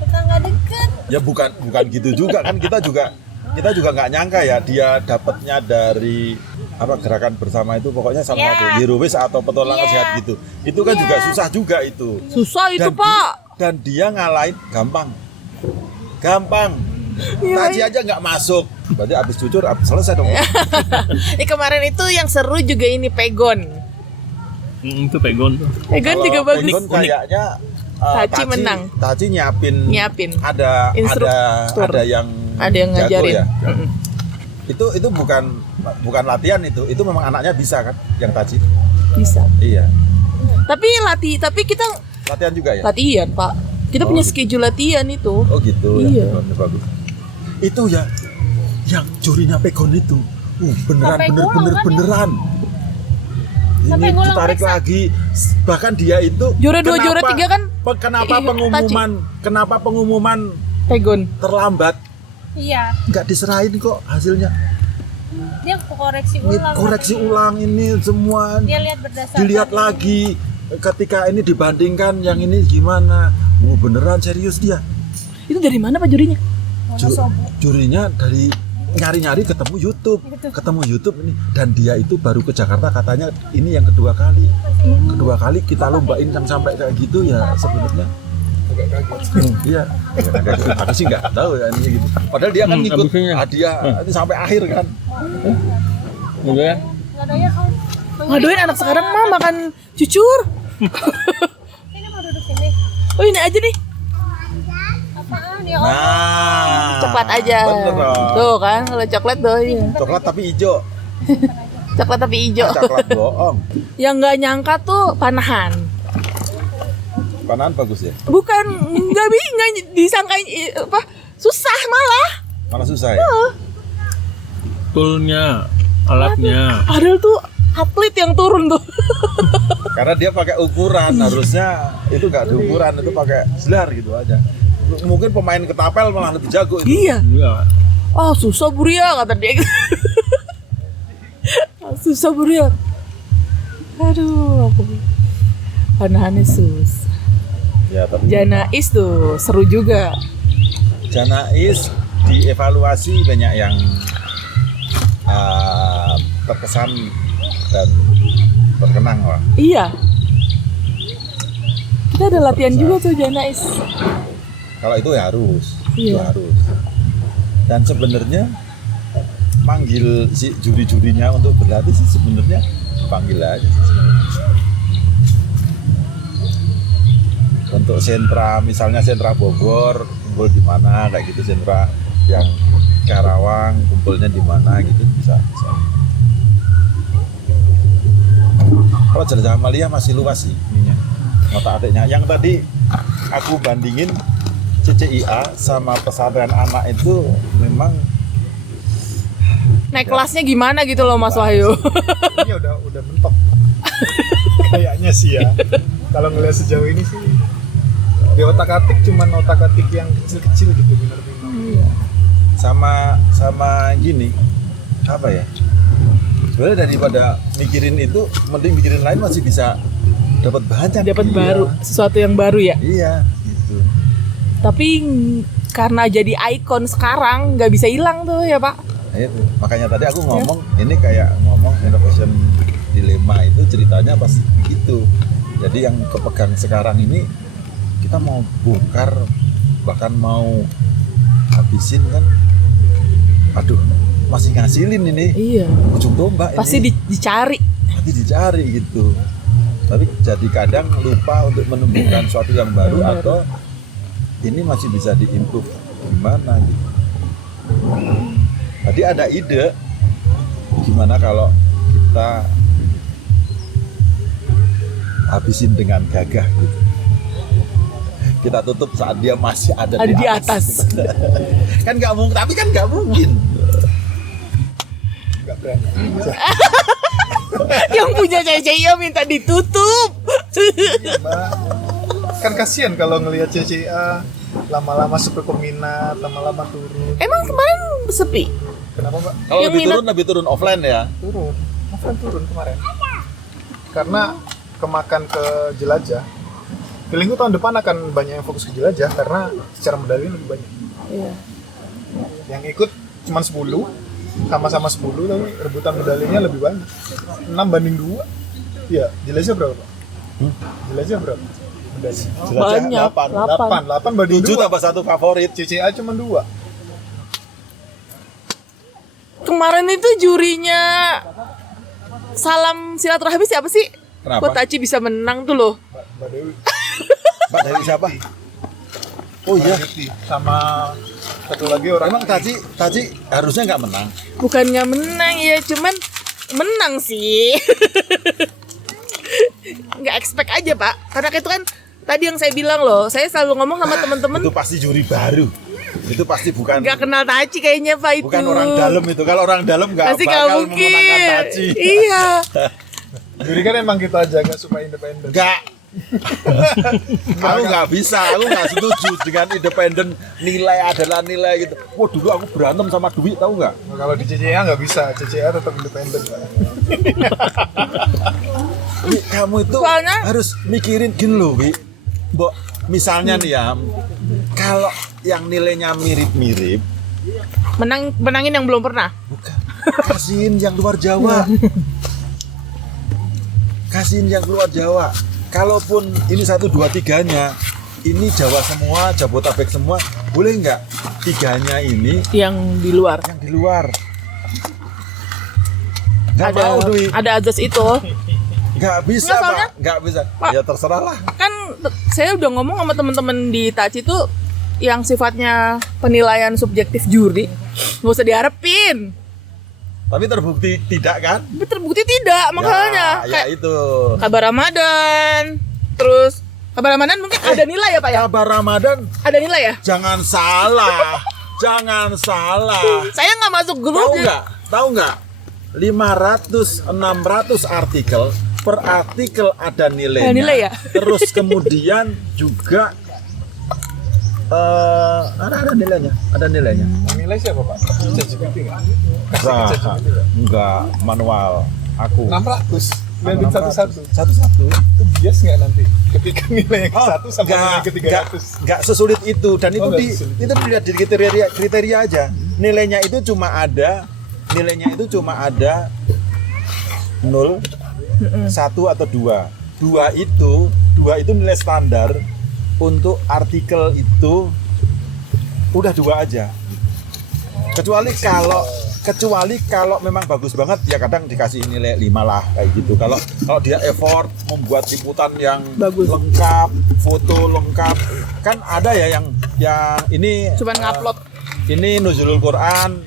Tetangga deket. Ya bukan gitu juga kan, kita juga nggak nyangka ya dia dapatnya dari apa gerakan bersama itu, pokoknya salah Iya. satu Heroes atau petualangan Iya. sehat gitu. Itu kan juga susah juga itu. Susah itu, Dan Pak. Dan dia ngalahin gampang. Iya, Taji aja nggak masuk. Berarti abis cucur selesai dong. Ini kemarin itu yang seru juga ini Pegon. Itu Pegon tuh. Pegon Kalau juga bagus. Pegon kayaknya Taci menang. Taci nyiapin. Instruktur. Ada yang jago ngajarin. ya. Itu bukan latihan itu memang anaknya bisa kan yang Taci. Bisa. Iya. Tapi kita Latihan juga ya? latihan, Pak. Kita punya schedule latihan itu. Oh gitu. Iya. Ya, bagus. Itu ya yang curinya Pegon itu. Beneran. Sampai Ini ngulang ditarik periksa. lagi. Bahkan dia itu Juara 2, juara 3 kan Kenapa pengumuman Pegon. terlambat? Iya. Nggak diserahin kok hasilnya. Dia koreksi Ini ulang. koreksi ulang ini semua. Dia lihat berdasarkan. Dilihat lagi ketika ini dibandingkan yang ini gimana. Beneran serius dia. Itu dari mana Pak jurinya? Jurinya dari nyari-nyari ketemu YouTube ini, dan dia itu baru ke Jakarta katanya ini yang kedua kali kita lombain yang sampai kayak gitu ya sebenarnya agak kaget. Iya, aku sih nggak tahu ya ini gitu. Padahal dia kan ikut abisnya. hadiah ini sampai akhir kan. Udah kan? Nggak ada ya kamu. Ngadoin anak sekarang mah makan cucur. Ini mau duduk sini. Oh ini aja nih. Apaan ya? Nah, Coklat aja. bener dong. Tuh kan kalau coklat tuh iya. Coklat tapi hijau. Coklat tapi hijau. Coklat bohong. Yang nggak nyangka tuh panahan. Panahan bagus ya. Bukan nggak disangka apa susah malah. Malah susah ya. Toolnya, alatnya. Padahal tuh atlet yang turun tuh. Karena dia pakai ukuran, harusnya itu nggak diukuran, itu pakai selar gitu aja. Mungkin pemain ketapel malah lebih jago itu. Iya. Iya. Oh susah Buria kata dia. Susah Buria. Aduh, aku panahannya susah. Ya, tapi Janais tuh seru juga. Janais dievaluasi banyak yang terkesan dan terkenang lah. Iya. Kita Kita ada latihan juga tuh Janais. Kalau itu ya harus, itu Iya. harus. Dan sebenarnya manggil si juri-jurinya untuk berlatih sih sebenarnya panggil aja sih sebenarnya. Untuk sentra, misalnya sentra Bogor kumpul di mana kayak gitu, sentra yang Karawang kumpulnya di mana gitu bisa. Kalau Jelajah Amalia masih luas sih ininya, otak-atiknya. Yang tadi aku bandingin CCIA sama pesantren anak itu memang Naik kelasnya gimana gitu loh Mas Wahyu. Ini udah mentok. Kayaknya sih ya. Kalau ngelihat sejauh ini sih di otak-atik cuman otak-atik yang kecil-kecil gitu benar-benar. sama gini apa ya, sebenarnya daripada mikirin itu mending mikirin lain, masih bisa dapat banyak, Dapat iya. baru, sesuatu yang baru ya. Iya gitu. Tapi karena jadi ikon sekarang nggak bisa hilang tuh ya Pak. Nah, itu makanya tadi aku ngomong ini kayak ngomong innovation dilema itu ceritanya pas gitu. Jadi yang kepegang sekarang ini kita mau bongkar, bahkan mau habisin kan, aduh masih ngasilin ini Iya. ujung tombak Pasti ini. dicari. Nanti dicari gitu, tapi jadi kadang lupa untuk menumbuhkan sesuatu yang baru atau ini masih bisa diimprove gimana gitu. Tadi ada ide gimana kalau kita habisin dengan gagah gitu, kita tutup saat dia masih ada Di atas. kan nggak mungkin, tapi kan nggak mungkin. Nggak berani. Yang punya CCIA minta ditutup. Mbak, kan kasihan kalau ngelihat CCA lama-lama sepi peminat, lama-lama turun. Emang kemarin sepi? Kenapa Mbak? Kalau Yang lebih turun offline ya. Turun. Offline turun kemarin. Karena kemakan ke jelajah. Feelingku tahun depan akan banyak yang fokus ke jelajah karena secara medali lebih banyak. Iya. Yang ikut cuma 10, sama-sama 10 tapi rebutan medalinya lebih banyak. 6 banding 2. Iya, jelajah berapa Pak? Jelajah berapa? Medali. Banyak. 8 banding 7 2. tambah 1 favorit. CCA cuma 2. Kemarin itu jurinya Salam Silaturahmi siapa sih? Kenapa? Kok Taci bisa menang tuh loh. Mbak Dewi. Mbak dari siapa? Oh iya. Sama satu lagi orang. Emang Taji harusnya nggak menang. Bukannya menang ya, cuman menang sih. Nggak expect aja Pak. Karena itu kan tadi yang saya bilang loh, saya selalu ngomong sama teman-teman Itu pasti juri baru. Itu pasti bukan nggak kenal Taci kayaknya Pak itu. bukan orang dalam itu. Kalau orang dalam nggak Pasti nggak bakal mungkin. memenangkan Taji. Iya. Jadi kan emang kita jaga supaya independen. Nggak. Aku nggak bisa. Aku nggak setuju dengan independen. Nilai adalah nilai gitu. Wah dulu aku berantem sama Dwi, tahu nggak? Nah, kalau di CCA nggak bisa, CCA tetap independen. Wi, kamu itu Soalnya- harus mikirin gini loh, Wi. Mbok, misalnya nih ya, kalau yang nilainya mirip-mirip, Menangin yang belum pernah. bukan, kasihin yang luar Jawa. Kasihin yang luar Jawa. Kalaupun ini 1, 2, 3-nya, ini Jawa semua, Jabotabek semua, boleh nggak 3-nya ini Yang di luar. yang di luar? Nggak mau, Dwi. Ada azas itu. Nggak bisa, Nggak, soalnya- Pak. Nggak bisa. Pak. Ya terserah lah. Kan saya udah ngomong sama teman-teman di Taci itu yang sifatnya penilaian subjektif juri nggak usah diharapin. Tapi terbukti tidak kan? Tapi terbukti tidak, makanya Ya kayak itu. kabar Ramadan, terus kabar Ramadan mungkin ada nilai ya Pak ya? Kabar Ramadan, Ada nilai ya? jangan salah. Jangan salah. Saya nggak masuk grup. Tahu nggak? Tahu nggak? 500-600 artikel, per artikel ada nilainya. Ada nilai ya? Terus kemudian juga ada nilainya, ada nilainya. Yang nilai siapa Pak? ChatGPT nggak? Enggak, manual. Aku 600. Lihatin satu-satu. Satu-satu. Itu bias nggak nanti? Ketika nilai yang ke-1 sama nilai yang ke-300. Nggak sesulit itu, dan itu Oh, nggak sesulit. itu dilihat di kriteria aja. Nilainya itu cuma ada 0, 1 atau 2. 2 2 itu nilai standar untuk artikel itu udah 2 aja. Kecuali kalau memang bagus banget ya kadang dikasih nilai 5 lah kayak gitu. Kalau dia effort membuat liputan yang Bagus. lengkap, foto lengkap, kan ada ya yang ini Cuman ngupload ini Nuzulul Quran,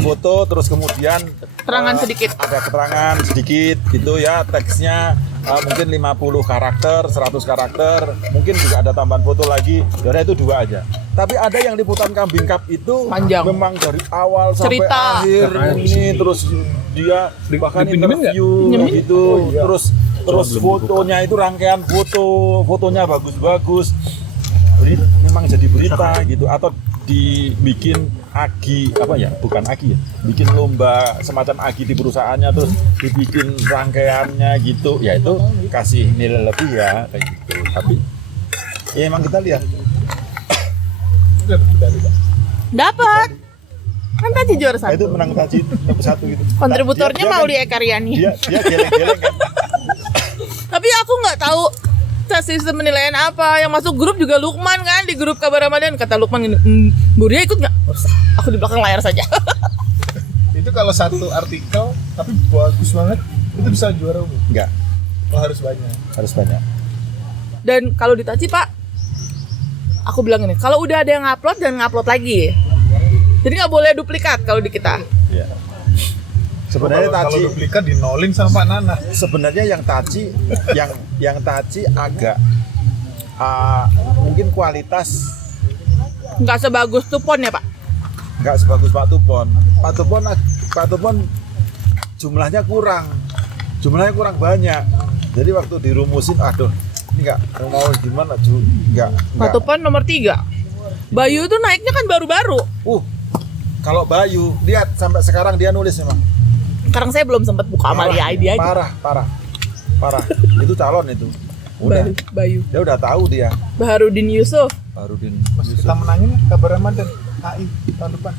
foto terus kemudian keterangan sedikit. ada keterangan sedikit gitu ya, teksnya mungkin 50 karakter, 100 karakter, mungkin juga ada tambahan foto lagi. Jadi itu 2 aja. Tapi ada yang liputan Kambing Cup itu Panjang. memang dari awal sampai Cerita. akhir ini, terus dia bahkan dipinjemin nggak? interview Pinjemin? gitu, terus fotonya itu rangkaian fotonya bagus-bagus. Memang jadi berita gitu, atau dibikin agi bikin lomba semacam agi di perusahaannya, terus dibikin rangkaiannya gitu, ya itu kasih nilai lebih ya kayak gitu. Tapi ya emang kita lihat Dapat. Kan tadi juara nah, itu 1. menang tadi nomor 1 gitu. Kontributornya Dia Mauli kan- Ekaryani. dia geleng-geleng kan. Tapi aku nggak tahu sistem penilaian apa. Yang masuk grup juga Lukman kan, di grup Kabar Ramadan. Kata Lukman gini, Bu Ria ikut nggak? Usah, aku di belakang layar saja. Itu kalau satu artikel tapi bagus banget, itu bisa juara umum. Enggak, Oh, harus banyak. harus banyak. Dan kalau di Taci Pak, aku bilang ini, kalau udah ada yang ngupload dan ngupload lagi. Jadi nggak boleh duplikat kalau di kita. Ya. Sebenarnya Kalau Taci duplikat dinolin sama Pak Nana. sebenarnya yang Taci agak mungkin kualitas Nggak sebagus Tupon ya Pak. nggak sebagus Pak Tupon. Pak Tupon jumlahnya kurang banyak. Jadi waktu dirumusin, aduh, ini nggak mau gimana cu, nggak. Pak Tupon nomor 3. Bayu itu naiknya kan baru-baru. Kalau Bayu, lihat sampai sekarang dia nulis memang. Sekarang saya belum sempat buka Amalia ID aja. Parah. Itu calon itu. Udah, Bayu. dia udah tahu dia. Baharudin Yusuf. Barudin. Mas kita menangin Kabar Ramadan AI tahun depan.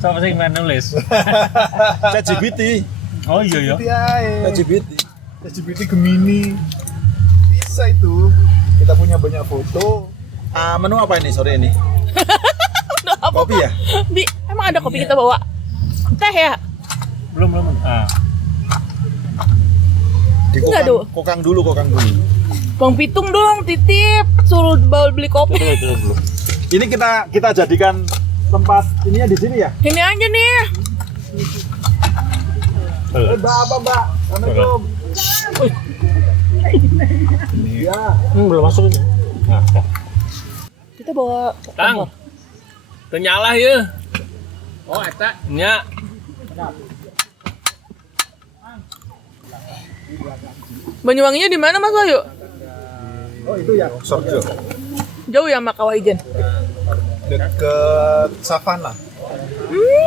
Siapa sih yang nulis? ChatGPT. Oh iya. ChatGPT Gemini. Bisa itu. Kita punya banyak foto. Menu apa ini sore ini? Apa, Kopi ya? Bi, emang ada kopi kita bawa? Teh ya? Belum. Di Enggak, Du. kokang dulu. Bang Pitung dong, titip. Suruh bawa beli kopi. Ini kita jadikan tempat ininya di sini ya. Ini aja nih. Mbak. Assalamualaikum. Ya. Belum masuk ini. Nah, Kita bawa Kang. Tenyalah ya. Oh, eta. Nya. Banyuwanginya di mana Mas Bayu? Oh itu ya. Sorjo. Jauh ya sama Kawaijen. Deket Savana.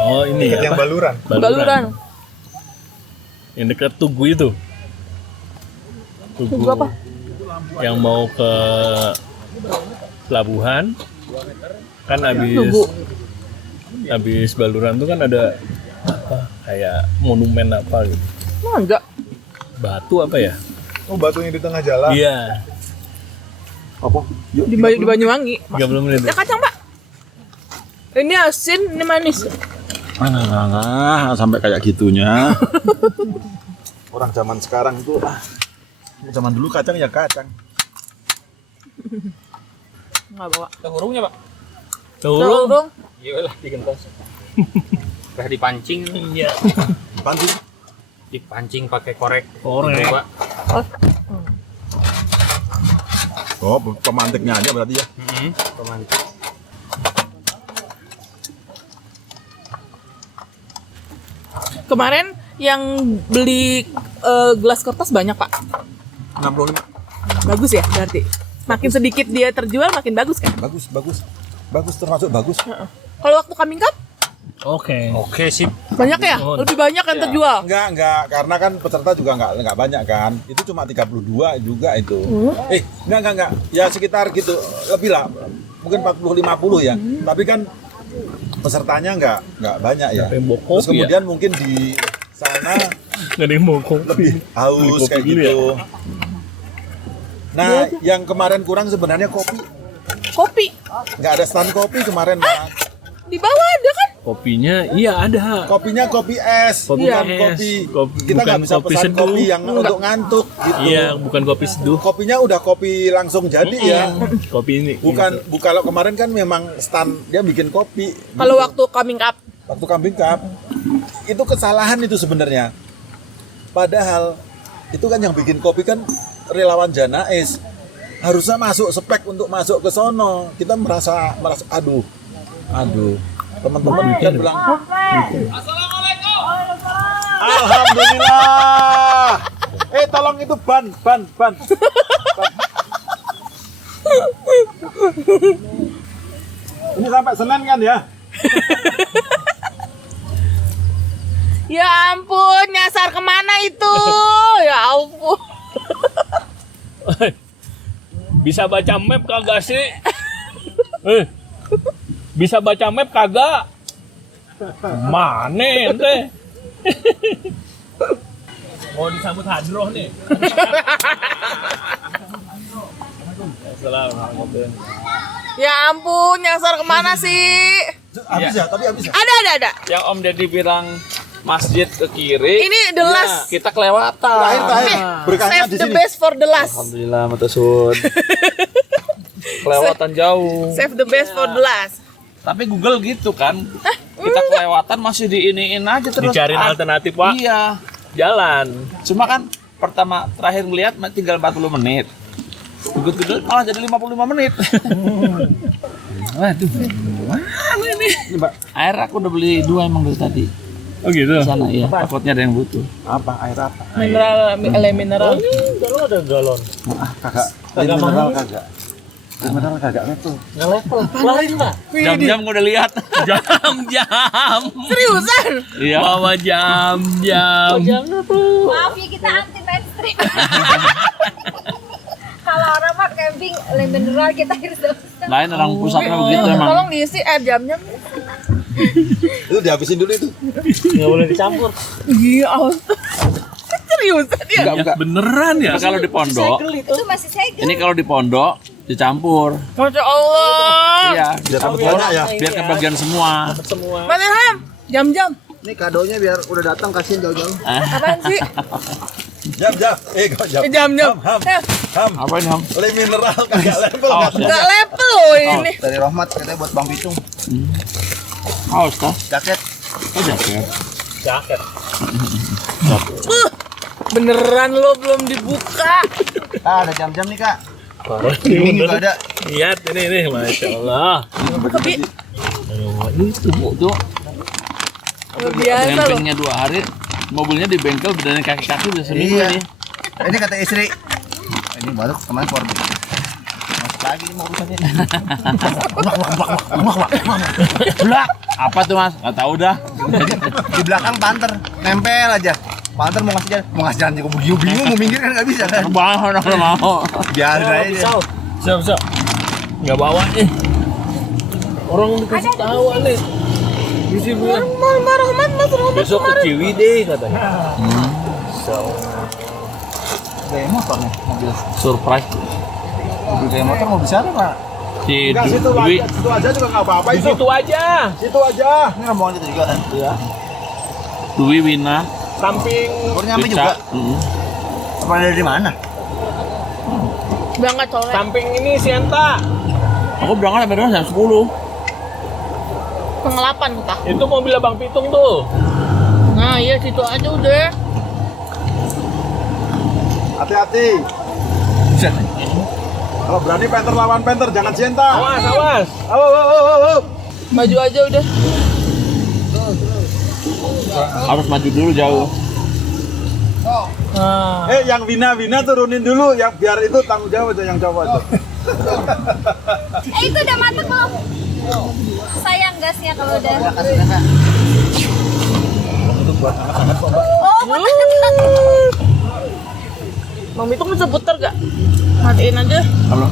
Oh, ini Deket yang Baluran. Baluran. Yang dekat Tugu itu. Tugu apa? Yang mau ke pelabuhan. Kan Tugu. habis Baluran tuh kan ada apa? Kayak monumen apa gitu. Oh, enggak. Batu apa ya? Oh batunya di tengah jalan. Iya. Apa? Yuk. Di Banyuwangi. 30 menit. Ya kacang, Pak. Ini asin, ini manis. Sampai kayak gitunya. Orang zaman sekarang tuh zaman dulu kacang ya kacang. Enggak bawa. Hurungnya pak? Turung. Iya lah digentos. Udah dipancing. Iya. Pancing. Dipancing pakai korek. Korek. Pak. Oh, pemantiknya aja berarti ya. Pemantik. Kemarin yang beli gelas kertas banyak, Pak. 65. Bagus ya berarti. Makin sedikit dia terjual makin bagus kan? Bagus termasuk bagus. Kalau waktu Kambing Cup Oke. Oke sip. banyak ya? Lebih banyak yang terjual. Enggak, karena kan peserta juga enggak banyak kan. Itu cuma 32 juga itu. Enggak. Ya sekitar gitu, lebih lah. Mungkin 40 50 ya. Tapi kan pesertanya enggak banyak ya. Yang bawa Terus kopi kemudian mungkin di sana Nggak ada yang mau kopi. lebih haus Kopi kayak gini gitu. Nah, yang kemarin kurang sebenarnya kopi. Kopi Nggak ada stand kopi kemarin, Mas. di bawah ada kan? Kopinya iya ada. Kopinya kopi es, Kopi bukan es. kopi. Kita Bukan nggak bisa kopi pesan seduh. kopi yang untuk ngantuk gitu. Iya, bukan kopi seduh. Kopinya udah kopi langsung jadi ya. Kopi ini. Bukan kalau kemarin kan memang stand dia bikin kopi. Kalau waktu coming up Waktu kambing cup itu kesalahan itu sebenarnya. Padahal itu kan yang bikin kopi kan relawan Janais. Harusnya masuk spek untuk masuk ke sono. Kita merasa aduh. Teman-teman kan bilang Alhamdulillah. Tolong itu ban. Ini sampai Senin kan ya? ya ampun, nyasar kemana itu? Ya ampun. Bisa baca map kagak sih? Bisa baca map kagak? Mana ente? Mau disambut hadroh nih. Assalamualaikum. Ya ampun, nyasar kemana sih? Habis ya, tapi habis ya. Ada. Yang Om Deddy bilang masjid ke kiri. Ini the last. Kita kelewatan. Terakhir. Berkahnya Save di the sini. best for the last. Alhamdulillah, Matasun. Kelewatan jauh. Save the best for the last. Tapi Google gitu kan. Kita kelewatan masih diiniin aja terus. Dicariin alternatif, Pak. Iya. Jalan. Cuma kan terakhir ngeliat tinggal 40 menit. Begitu malah jadi 55 menit. Waduh. Mana ini? Air aku udah beli 2 emang dari tadi. Oh gitu. Di sana ya. Takutnya ada yang butuh. Apa? Air apa? Mineral. Kalau ada galon. Kagak. Mineral kagak. Mineral kagak level. Enggak level. Lain lah. Jam-jam gua udah lihat. Jam-jam. Seriusan? Iya. Bawa jam-jam. Maaf ya, kita anti mainstream. Kalau orang mah camping mineral, kita harus dapat. Lain orang pusatnya begitu emang. Tolong diisi air jam-jam. Itu dihabisin dulu itu. Enggak boleh dicampur. Iya, seriusan ya? Enggak. Beneran ya? Kalau di pondok, Itu masih segel. ini kalau di pondok dicampur. Masya Allah. Iya, Biar dapat banyak ya. biar kebagian semua. Mas Ilham, jam-jam. Ini kadonya biar udah datang kasihin jauh-jauh. Apaan sih? Jam. Kok jam. Jam-jam. Ham. Apa ini, Om? Le mineral kagak level. Oh, kagak. Nggak level loh ini. Dari Rohmat katanya buat Bang Pitung. Haus kah? Jaket. Oh, jaket. Jaket. Beneran lo belum dibuka. Ada jam-jam nih kak. Parah. Ini juga ada. Lihat ini, Masya Allah. Buka Bi. Itu, Bu, tuh. Luar biasa loh. Campingnya 2 hari, mobilnya di bengkel bedanya kaki-kaki udah seminggu Iya. nih. Ini kata istri. Ini baru kemarin for. Masuk lagi ini mau urusannya. Blak. Apa tuh, Mas? Enggak tahu dah. Di belakang panter nempel aja. Panter mau ngasih jalan juga bingung mau minggir kan nggak bisa kan. Terbang orang mau. Biarin aja. Siap. Nggak bawa nih. Orang dikasih tahu nih. Bisa bilang. Rahmat, Mas Rahmat Besok ke Ciwi deh katanya. Kayak motor nih mobil. Surprise. Mobil kayak motor mau bisa pak. Si Enggak, situ Dwi. aja juga enggak apa-apa Di itu. situ aja. Situ aja. Ini rombongan itu juga kan. Dwi Wina. Samping Baru nyampe Wicca. juga. Mm. Apa dari mana? Berangkat sore. Samping ini Sienta. Aku berangkat sampai jam 10. Setengah 8 kita. Itu mobil Bang Pitung tuh. Nah iya situ aja udah. Hati-hati. Kalau berani Panther lawan Panther, jangan Sienta. Awas. Ayo. Maju aja udah. Harus maju dulu jauh. Nah. Yang Wina turunin dulu, yang biar itu tanggung jawab aja yang cowok aja. Itu udah matang belum? Sayang gasnya kalau udah. Oh, Bang Pitung bisa putar gak? Matiin aja. Halo.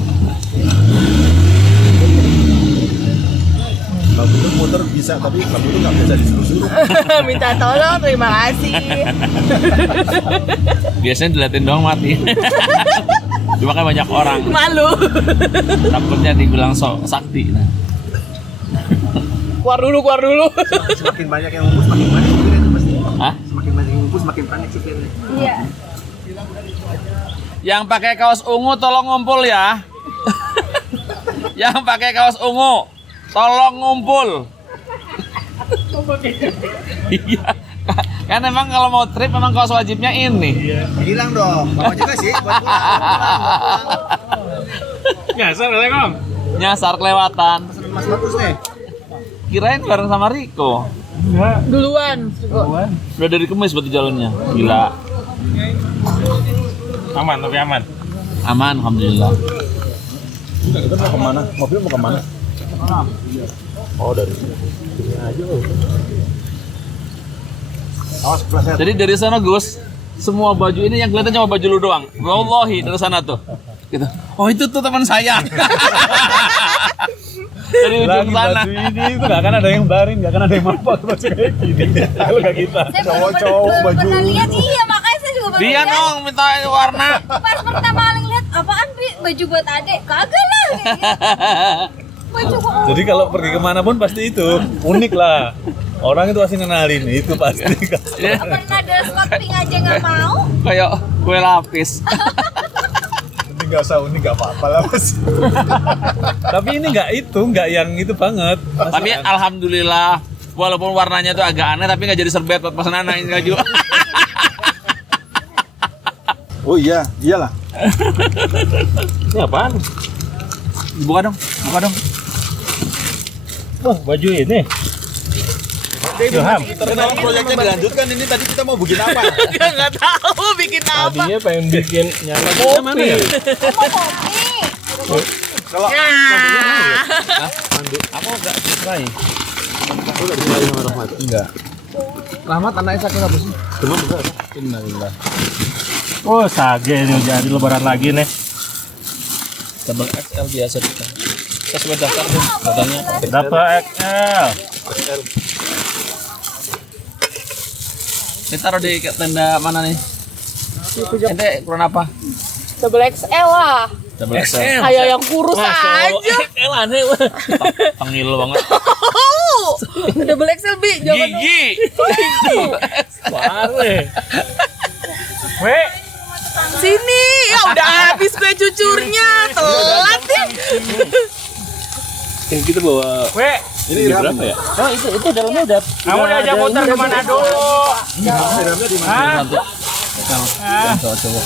Kamu tuh motor bisa, tapi kamu tuh nggak bisa disuruh-suruh. Minta tolong, terima kasih. Biasanya diliatin doang mati. Cuma kan banyak orang. Malu. Takutnya dibilang sok sakti. Nah. Keluar dulu. Semakin banyak yang ngumpul semakin banyak supirnya itu pasti. Hah? Semakin banyak yang ngumpul semakin panik supirnya. Iya. Yang pakai kaos ungu tolong ngumpul ya. Yang pakai kaos ungu tolong ngumpul. Iya. Kan emang kalau mau trip memang kaos wajibnya ini. Hilang dong. Bawa juga sih buat pulang. Nyasar ya, Kong. Nyasar kelewatan. Mas bagus nih. Kirain bareng sama Riko. Duluan. Udah dari Kemis berarti jalannya. Gila. Aman, tapi aman. Aman, alhamdulillah. Kita mau kemana? Mobil mau kemana? Oh dari sini. Awas pleset. Jadi dari sana Gus, semua baju ini yang kelihatan cuma baju lu doang. Wallahi dari sana tuh. Gitu. Oh itu tuh teman saya. Dari ujung sana. Baju ini itu nggak akan ada yang barin, nggak akan ada yang mampu baju kayak gini. Kalau nggak kita. Saya Cowok-cowok belum baju. pernah lihat. Iya, makanya saya juga baru Dia lihat. dong minta warna. Pas pertama kali lihat, apaan Bi? Baju buat adek? Kagak lah. Baju kok. Jadi kalau pergi kemana pun pasti itu unik lah. Orang itu pasti kenalin itu pasti. Pernah dress code pink aja nggak mau. Kayak kue lapis. Ini nggak usah unik, nggak apa-apa lah mas. Tapi ini nggak yang itu banget. Tapi alhamdulillah walaupun warnanya tuh agak aneh tapi nggak jadi serbet buat pesanan ini baju. Oh iya, iyalah. Ini apaan? Buka dong. Wah, baju ini. Ilham. Kenapa proyeknya dilanjutkan? Ini tadi kita mau bikin apa? Nggak tahu bikin apa. Tadinya pengen bikin nyala mana ya? Kalau Aku nggak selesai. Enggak. Rahmat anaknya sakit apa sih? Innalillah. Oh, sage ini jadi lebaran lagi nih. Double XL biasa kita. Sesuai daftar tuh katanya. Dapat XL. Ini taruh di tenda mana nih? Ente kurang apa? Double XL lah. Double XL. Kayak yang kurus aja. XL aneh. Tengil banget. Double XL Bi, jangan dong. Gigi. Wale. Weh, Sini, ya udah habis kue cucurnya, telat ya. yang kita bawa. Weh, ini berapa ya? Oh itu dalamnya udah. Kamu diajak muter kemana dulu? Hah? Cowok.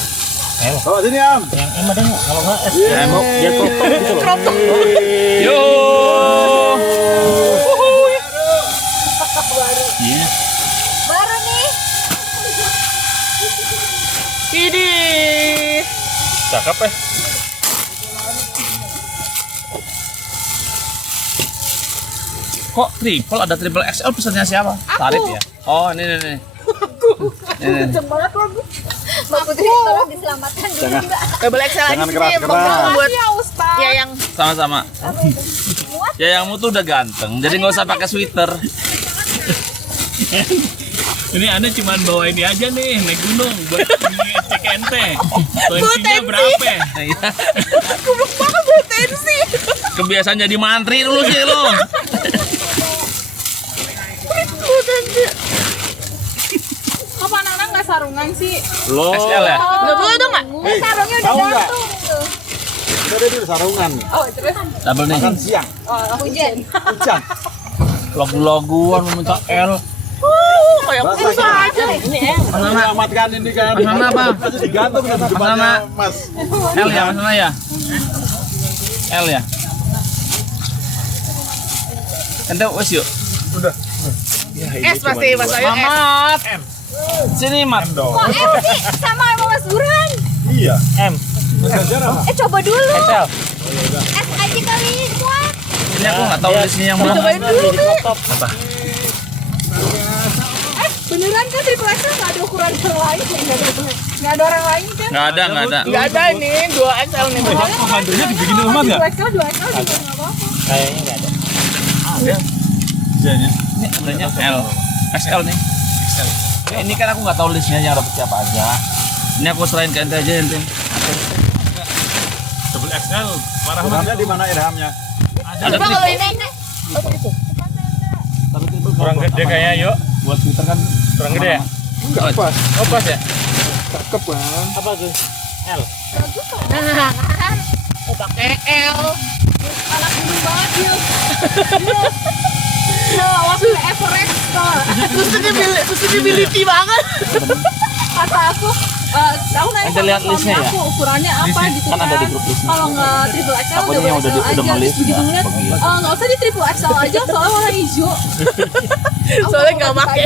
bawa sini Am. Yang M ada nggak? Kalau nggak S. Dia crop top gitu loh. Yo. Iya. Baru nih. Ini. Cakep ya. Kok triple ada triple XL pesannya siapa? Tarif ya. Oh ini. Ini. Mbak Putri, tolong diselamatkan dulu juga. Double XL aja Jangan sih, keras-keras. buat Ya Ustaz. ya yang Sama-sama. Ya yang tuh udah ganteng, jadi nggak usah pakai sweater. Ini Anda cuma bawa ini aja nih, naik gunung buat cek ente. Bensinnya Potensi. berapa? Iya. goblok banget potensi. Kebiasaan jadi mantri dulu sih lo. Potensi. Kok anak-anak nggak sarungan sih? Lo XL ya? Nggak boleh dong nggak? Sarungnya udah tahu nggak? gantung tuh. Kita di sarungan. Oh, terus Double nih. Makan siang. hujan. Hujan. Lagu-laguan meminta L. Kayak Basah kurus kan? aja. Ini Menyelamatkan ini kan. Mana apa? Masih digantung kata temannya Mas. L ya, mana ya? L ya. Ente wes yuk. S pasti Mas Ayu S. Mamat. Sini Mat. kok M sih? Sama sama Mas Burhan. Iya. M. Coba dulu. XL. S aja kali kuat. Ini aku nggak tahu listnya yang mana. Cobain dulu Bi. Apa? Beneran kan triple XL nggak ada ukuran yang lain, nggak ada orang lain kan? Nggak ada. Nggak ada nih 2 XL nih. Handuknya dibikin rumah nggak? 2 XL juga nggak apa-apa. Kayaknya nggak ada. Ini adanya L. XL nih. XL. Ini kan aku nggak tahu listnya yang dapat siapa aja. Ini aku selain ke ente aja ente. double XL. Parah Irhamnya di mana irhamnya? Coba kalau ini Kurang gede kayaknya, yuk. Buat Twitter kan Kurang gede ya? Enggak pas. Oh, pas ya? Cakep kan. Apa tuh? L. nah kan pakai L anak gunung banget yuk. Awas ke Everest kok. sustainability banget. Kata aku tahu nanya Anda lihat sama suami listnya ya? aku ukurannya apa gitu Kan ada di grup listnya. kalau nggak triple XL Pokoknya double yang udah XL aja nge-list, terus begitu nah, ngeliat begitu. nggak usah di triple XL aja soalnya warna hijau. Soalnya nggak pakai.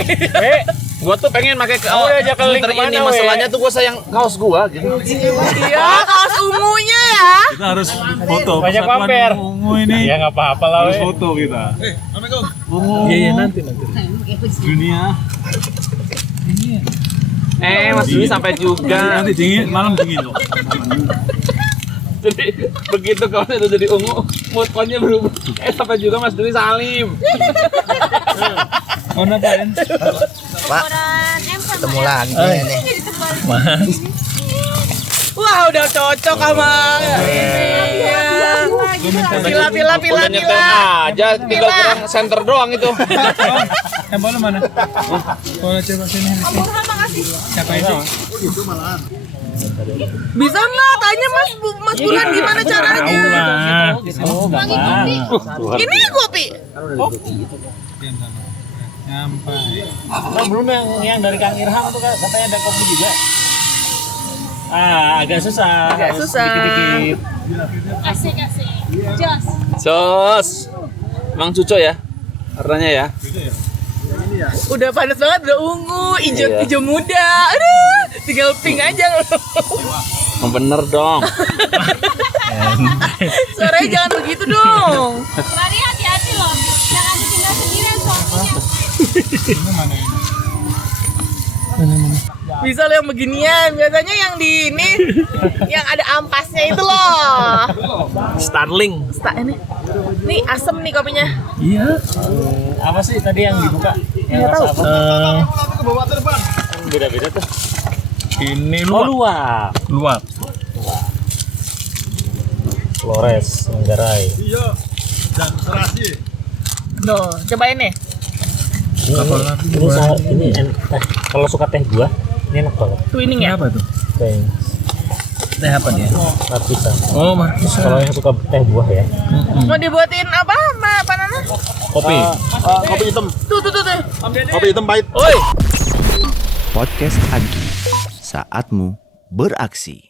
Gua tuh pengen pakai Kamu diajak keliling Twitter kemana, ini, we? masalahnya tuh gua sayang kaos gua gitu. Iya, kaos ungunya ya. Kita harus foto. Banyak Persatuan pamer. Ungu ini. Ya nggak apa-apa lah, Harus we. foto kita. Iya, nanti. Dunia. Mas Dwi sampai juga. Nanti dingin, malam dingin loh. Jadi begitu kaosnya udah jadi ungu, moodnya berubah. Sampai juga Mas Dwi salim. Oh, ngapain? Pak, ketemu lagi nih. Wah, udah cocok sama pila. Udah nyetel aja, tinggal kurang center doang itu. Handphone lu mana? Oh, coba sini. Siapa itu? Bisa nggak tanya Mas Bulan gimana caranya? Oh, gampang. Ini kopi. Sampai. Belum yang dari Kang Irham tuh katanya ada kopi juga. Agak susah. Asik. Jos. Sos. Emang cuco ya? Warnanya ya? Udah panas banget, udah ungu, Iya. hijau muda. Aduh, tinggal pink aja loh. Yang bener dong. Suaranya jangan begitu dong. Lari hati-hati loh. Jangan ditinggal sendirian suaminya. Bisa lo yang beginian, biasanya yang di ini yang ada ampasnya itu loh. Starling. Nih asem nih kopinya. Iya. Apa sih tadi yang dibuka? Yang rasa apa? Beda-beda tuh. Ini Luwak. luak. Flores, Manggarai. Iya. Dan serasi. Tuh, cobain nih. Ini teh. Kalau suka teh buah, ini enak banget. Twinning ya. Apa tuh? Teh Teh apa dia? Markisa. Oh, Markisa. Kalau yang suka teh buah ya. Mau dibuatin apa? Apa Nana? Kopi. Kopi hitam. Tuh. Kopi hitam pahit. Oi. Podcast Agi. Saatmu beraksi.